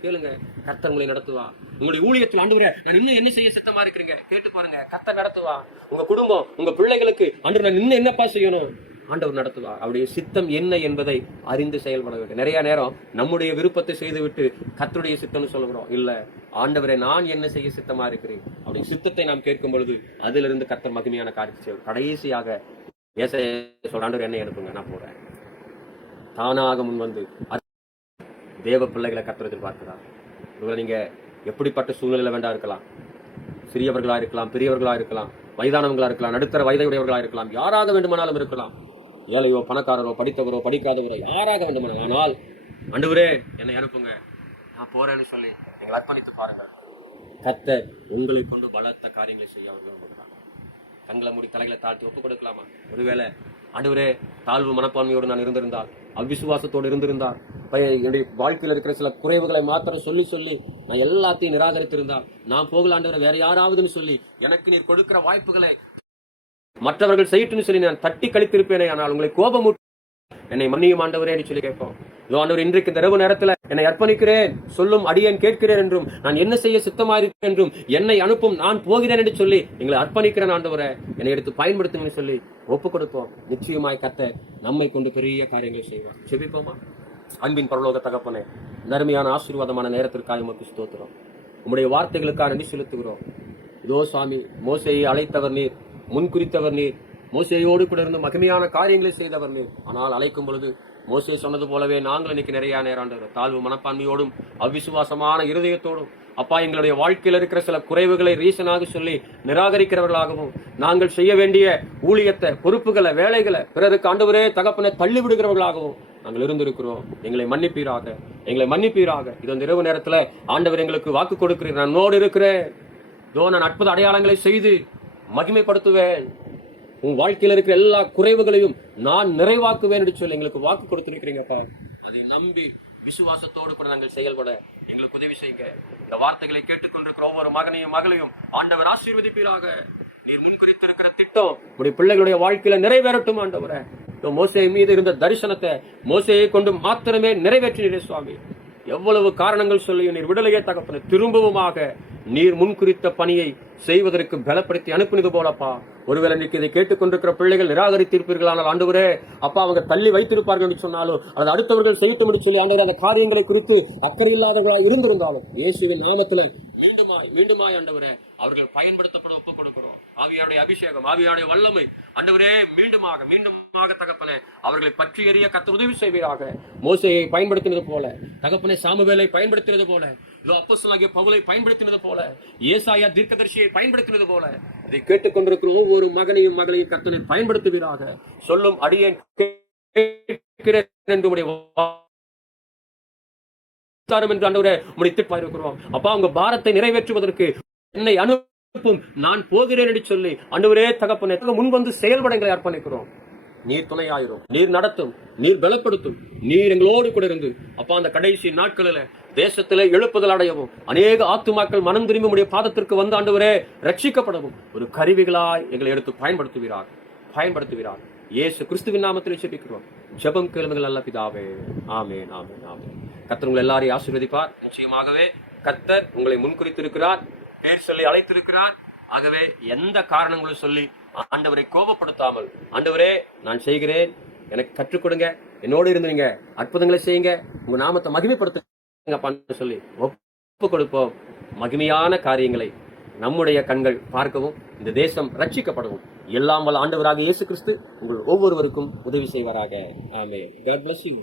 கேளுங்க. கர்த்தர் உங்களை நடத்துவா. உங்களுடைய ஊழியத்தில் ஆண்டவரே நான் இன்னும் என்ன செய்ய சித்தமா இருக்கிறீங்க கேட்டு பாருங்க. கர்த்தர் நடத்துவா. உங்க குடும்பம், உங்க பிள்ளைகளுக்கு ஆண்டவர் நான் இன்னும் என்னப்பா செய்யணும், ஆண்டவர் நடத்துவா. அவருடைய சித்தம் என்ன என்பதை அறிந்து செயல்பட வேண்டும். நிறைய நேரம் நம்முடைய விருப்பத்தை செய்துவிட்டு கர்த்தருடைய சித்தம்னு சொல்லுகிறோம். இல்ல, ஆண்டவரை நான் என்ன செய்ய சித்தமா இருக்கிறேன் அவருடைய சித்தத்தை நாம் கேட்கும் பொழுது அதிலிருந்து கர்த்தர் மகிமையான காரியத்தை செய்வோம். கடைசியாக ஆண்டவர் என்னை அனுப்புங்க, நான் போறேன். தானாக முன் வந்து தேவ பிள்ளைகளை கர்த்தர் எதிர்பார்க்கிறார். ஒருவேளை நீங்க எப்படிப்பட்ட சூழ்நிலையில வேண்டா இருக்கலாம், சிறியவர்களா இருக்கலாம், பெரியவர்களா இருக்கலாம், வயதானவங்களா இருக்கலாம், நடுத்தர வயதையுடையவர்களா இருக்கலாம், யாராக வேண்டுமானாலும் இருக்கலாம். ஏழையோ பணக்காரரோ படித்தவரோ படிக்காதவரோ யாராக வேண்டுமானாலும். ஆனால் ஆண்டவரே என்னை அனுப்புங்க, நான் போறேன்னு சொல்லி நீங்கள் அர்ப்பணித்து பாருங்க. கர்த்தர் உங்களை கொண்டு பலத்த காரியங்களை செய்ய அவர்கள் கண்களை மூடி தலைகளை தாழ்த்தி ஒப்புக் கொடுக்கலாமா? ஒருவேளை ஆண்டவரே தாழ்வு மனப்பான்மையோடு நான் இருந்திருந்தால், அவிசுவாசத்தோடு இருந்திருந்தால், என்னுடைய வாழ்க்கையில் இருக்கிற சில குறைவுகளை மாத்திரம் சொல்லி நான் எல்லாத்தையும் நிராகரித்திருந்தால், நான் போகல ஆண்டவரை வேற யாராவதுன்னு சொல்லி எனக்கு நீர் கொடுக்கிற வாய்ப்புகளை மற்றவர்கள் செய்யட்டுன்னு சொல்லி நான் தட்டி கழித்திருப்பேனே. ஆனால் உங்களை கோபமூட்டி என்னை மன்னியும் ஆண்டவரே என்று சொல்லி கேட்போம். ஆண்டவர் இன்றைக்கு இந்த இரவு நேரத்தில் என்னை அர்ப்பணிக்கிறேன், சொல்லும் அடியேன் கேட்கிறேன் என்றும், நான் என்ன செய்ய சித்தமாயிருக்கிறேன் என்றும், என்னை அனுப்பும் நான் போகிறேன் என்று சொல்லி எங்களை அர்ப்பணிக்கிறேன் ஆண்டவரே, என்னை எடுத்து பயன்படுத்தும் சொல்லி ஒப்புக் கொடுப்போம். நிச்சயமாய் கர்த்தர் நம்மை கொண்டு பெரிய காரியங்களை செய்வார். செபிப்போமா? அன்பின் பரலோக தகப்பனே, நன்மையான ஆசீர்வாதமான நேரத்திற்காக உமக்கு ஸ்தோத்திரம். உம்முடைய வார்த்தைகளுக்காக நன்றி செலுத்துகிறோம். இதோ சுவாமி, மோசேயை அழைத்தவர் நீர், முன்குறித்தவர் நீர், மோசேயோடு கூட இருந்து மகிமையான காரியங்களை செய்தவர் நீர். ஆனால் அழைக்கும் பொழுது மோசே சொன்னது போலவே நாங்கள் இன்னைக்கு நிறைய நேரம் தாழ்வு மனப்பான்மையோடும் அவிசுவாசமான இருதயத்தோடும் அப்பா எங்களுடைய வாழ்க்கையில் இருக்கிற சில குறைவுகளை ரீசனாக சொல்லி நிராகரிக்கிறவர்களாகவும், நாங்கள் செய்ய வேண்டிய ஊழியத்தை, பொறுப்புகளை, வேலைகளை பிறருக்கு ஆண்டவரே தகப்பனை தள்ளி விடுகிறவர்களாகவும் நாங்கள் இருந்திருக்கிறோம். எங்களை மன்னிப்பீராக. இது அந்த இரவு நேரத்துல ஆண்டவர் எங்களுக்கு வாக்கு கொடுக்கிறேன், நான் நோடு இருக்கிறேன், நான் அற்புத அடையாளங்களை செய்து மகிமைப்படுத்துவேன், உன் வாழ்க்கையில் இருக்கிற எல்லா குறைவுகளையும் நான் நிறைவாக்குவேன் என்று சொல்லி எங்களுக்கு வாக்கு கொடுத்திருக்கிறீங்கப்பா. அதை நம்பி விசுவாசத்தோடு கூட நாங்கள் செயல்பட எங்களுக்கு உதவி செய்யுங்க. இந்த வார்த்தைகளை கேட்டுக்கொண்டிருக்கிற ஒவ்வொரு மகனையும் மகளையும் ஆண்டவர் ஆசீர்வதிப்பீராக. நீர் முன்குறித்திருக்கிற திட்டம் உடைய பிள்ளைகளுடைய வாழ்க்கையில நிறைவேறட்டும் ஆண்டவரே. மோசே மீது இருந்த தரிசனத்தை மோசையை கொண்டு மாத்திரமே நிறைவேற்றினீரே சுவாமி. எவ்வளவு காரணங்கள் சொல்லியும் நீர் விடுதலையே தகப்பன திரும்பவுமாக நீர் முன்குறித்த பணியை செய்வதற்கு பலப்படுத்தி அனுப்பினது போலப்பா. ஒருவேளை இன்றைக்கு இதை கேட்டுக்கொண்டிருக்கிற பிள்ளைகள் நிராகரித்திருப்பீர்களானால் ஆண்டவரே அப்பா, அவங்க தள்ளி வைத்திருப்பார்கள் என்று சொன்னாலும் அது அடுத்தவர்கள் செய்யட்டும் என்று சொல்லி ஆண்டவரே அந்த காரியங்களை குறித்து அக்கறை இல்லாதவர்களாக இருந்திருந்தாலும் இயேசுவின் நாமத்துல மீண்டுமாய் ஆண்டவரே அவர்கள் பயன்படுத்தப்பட ஒப்புக் கொடுக்கணும். ஆவியாருடைய அபிஷேகம், ஆவியாருடைய வல்லமை ஆண்டவரே மீண்டுமாக தகப்பனே அவர்களை பற்றி எறிய கர்த்தர் உதவி செய்வீராக. மோசேயை பயன்படுத்தினது போல தகப்பனே சாமுவேலை பயன்படுத்தினது போல, அப்போஸ்தலனாகிய பவுலை பயன்படுத்தினது போல, ஏசாயா தீர்க்கதரிசியை பயன்படுத்தினது போல இதை கேட்டுக்கொண்டிருக்கிற ஒவ்வொரு மகனையும் மகளையும் கர்த்தர் பயன்படுத்துவீராக. சொல்லும் அடியேன் கேட்கிறேன் என்று அப்பா உங்க பாரத்தை நிறைவேற்றுவதற்கு என்னை அனுப்பும், நான் போகிறேன் என்று சொல்லி ஆண்டவரே தகப்பனே முன் வந்து செயல்பட எங்களை அர்ப்பணிக்கிறோம். நீர் துணையாயிரும், நீர் நடத்தும், நீர் பலப்படுத்தும், நீர் எங்களோடு கூட இருந்து அப்பா அந்த கடைசி நாட்களில் தேசத்திலே எழுப்புதல் அடையவும், அநேக ஆத்துமாக்கள் மனம் திரும்பி உடைய பாதத்திற்கு வந்து ஆண்டவரே ரட்சிக்கப்படவும் ஒரு கருவிகளாய் எங்களை எடுத்து பயன்படுத்துவீராக. பயன்படுத்துகிறார். இயேசு கிறிஸ்துவின் நாமத்தில் ஜெபிக்கிறோம். ஜெபம் கேளுங்கள் நல்ல பிதாவே. ஆமென், ஆமென், ஆமென். கர்த்தர் உங்களை எல்லாரையும் ஆசீர்வதிப்பார். நிச்சயமாகவே கர்த்தர் உங்களை முன்குறித்திருக்கிறார், பேர் சொல்லி அழைத்திருக்கிறார். ஆகவே எந்த காரணங்களும் சொல்லி ஆண்டவரை கோபப்படுத்தாமல், ஆண்டவரே நான் செய்கிறேன், எனக்கு கற்றுக் கொடுங்க, என்னோடு இருந்து நீங்க அற்புதங்களை செய்யுங்க, உங்க நாமத்தை மகிமைப்படுத்துங்க சொல்லி ஒப்பு கொடுப்போம். மகிமையான காரியங்களை நம்முடைய கண்கள் பார்க்கவும், இந்த தேசம் ரட்சிக்கப்படவும் எல்லாம் வல்ல ஆண்டவராக இயேசு கிறிஸ்து உங்கள் ஒவ்வொருவருக்கும் உதவி செய்வாராக. ஆமென். God bless you.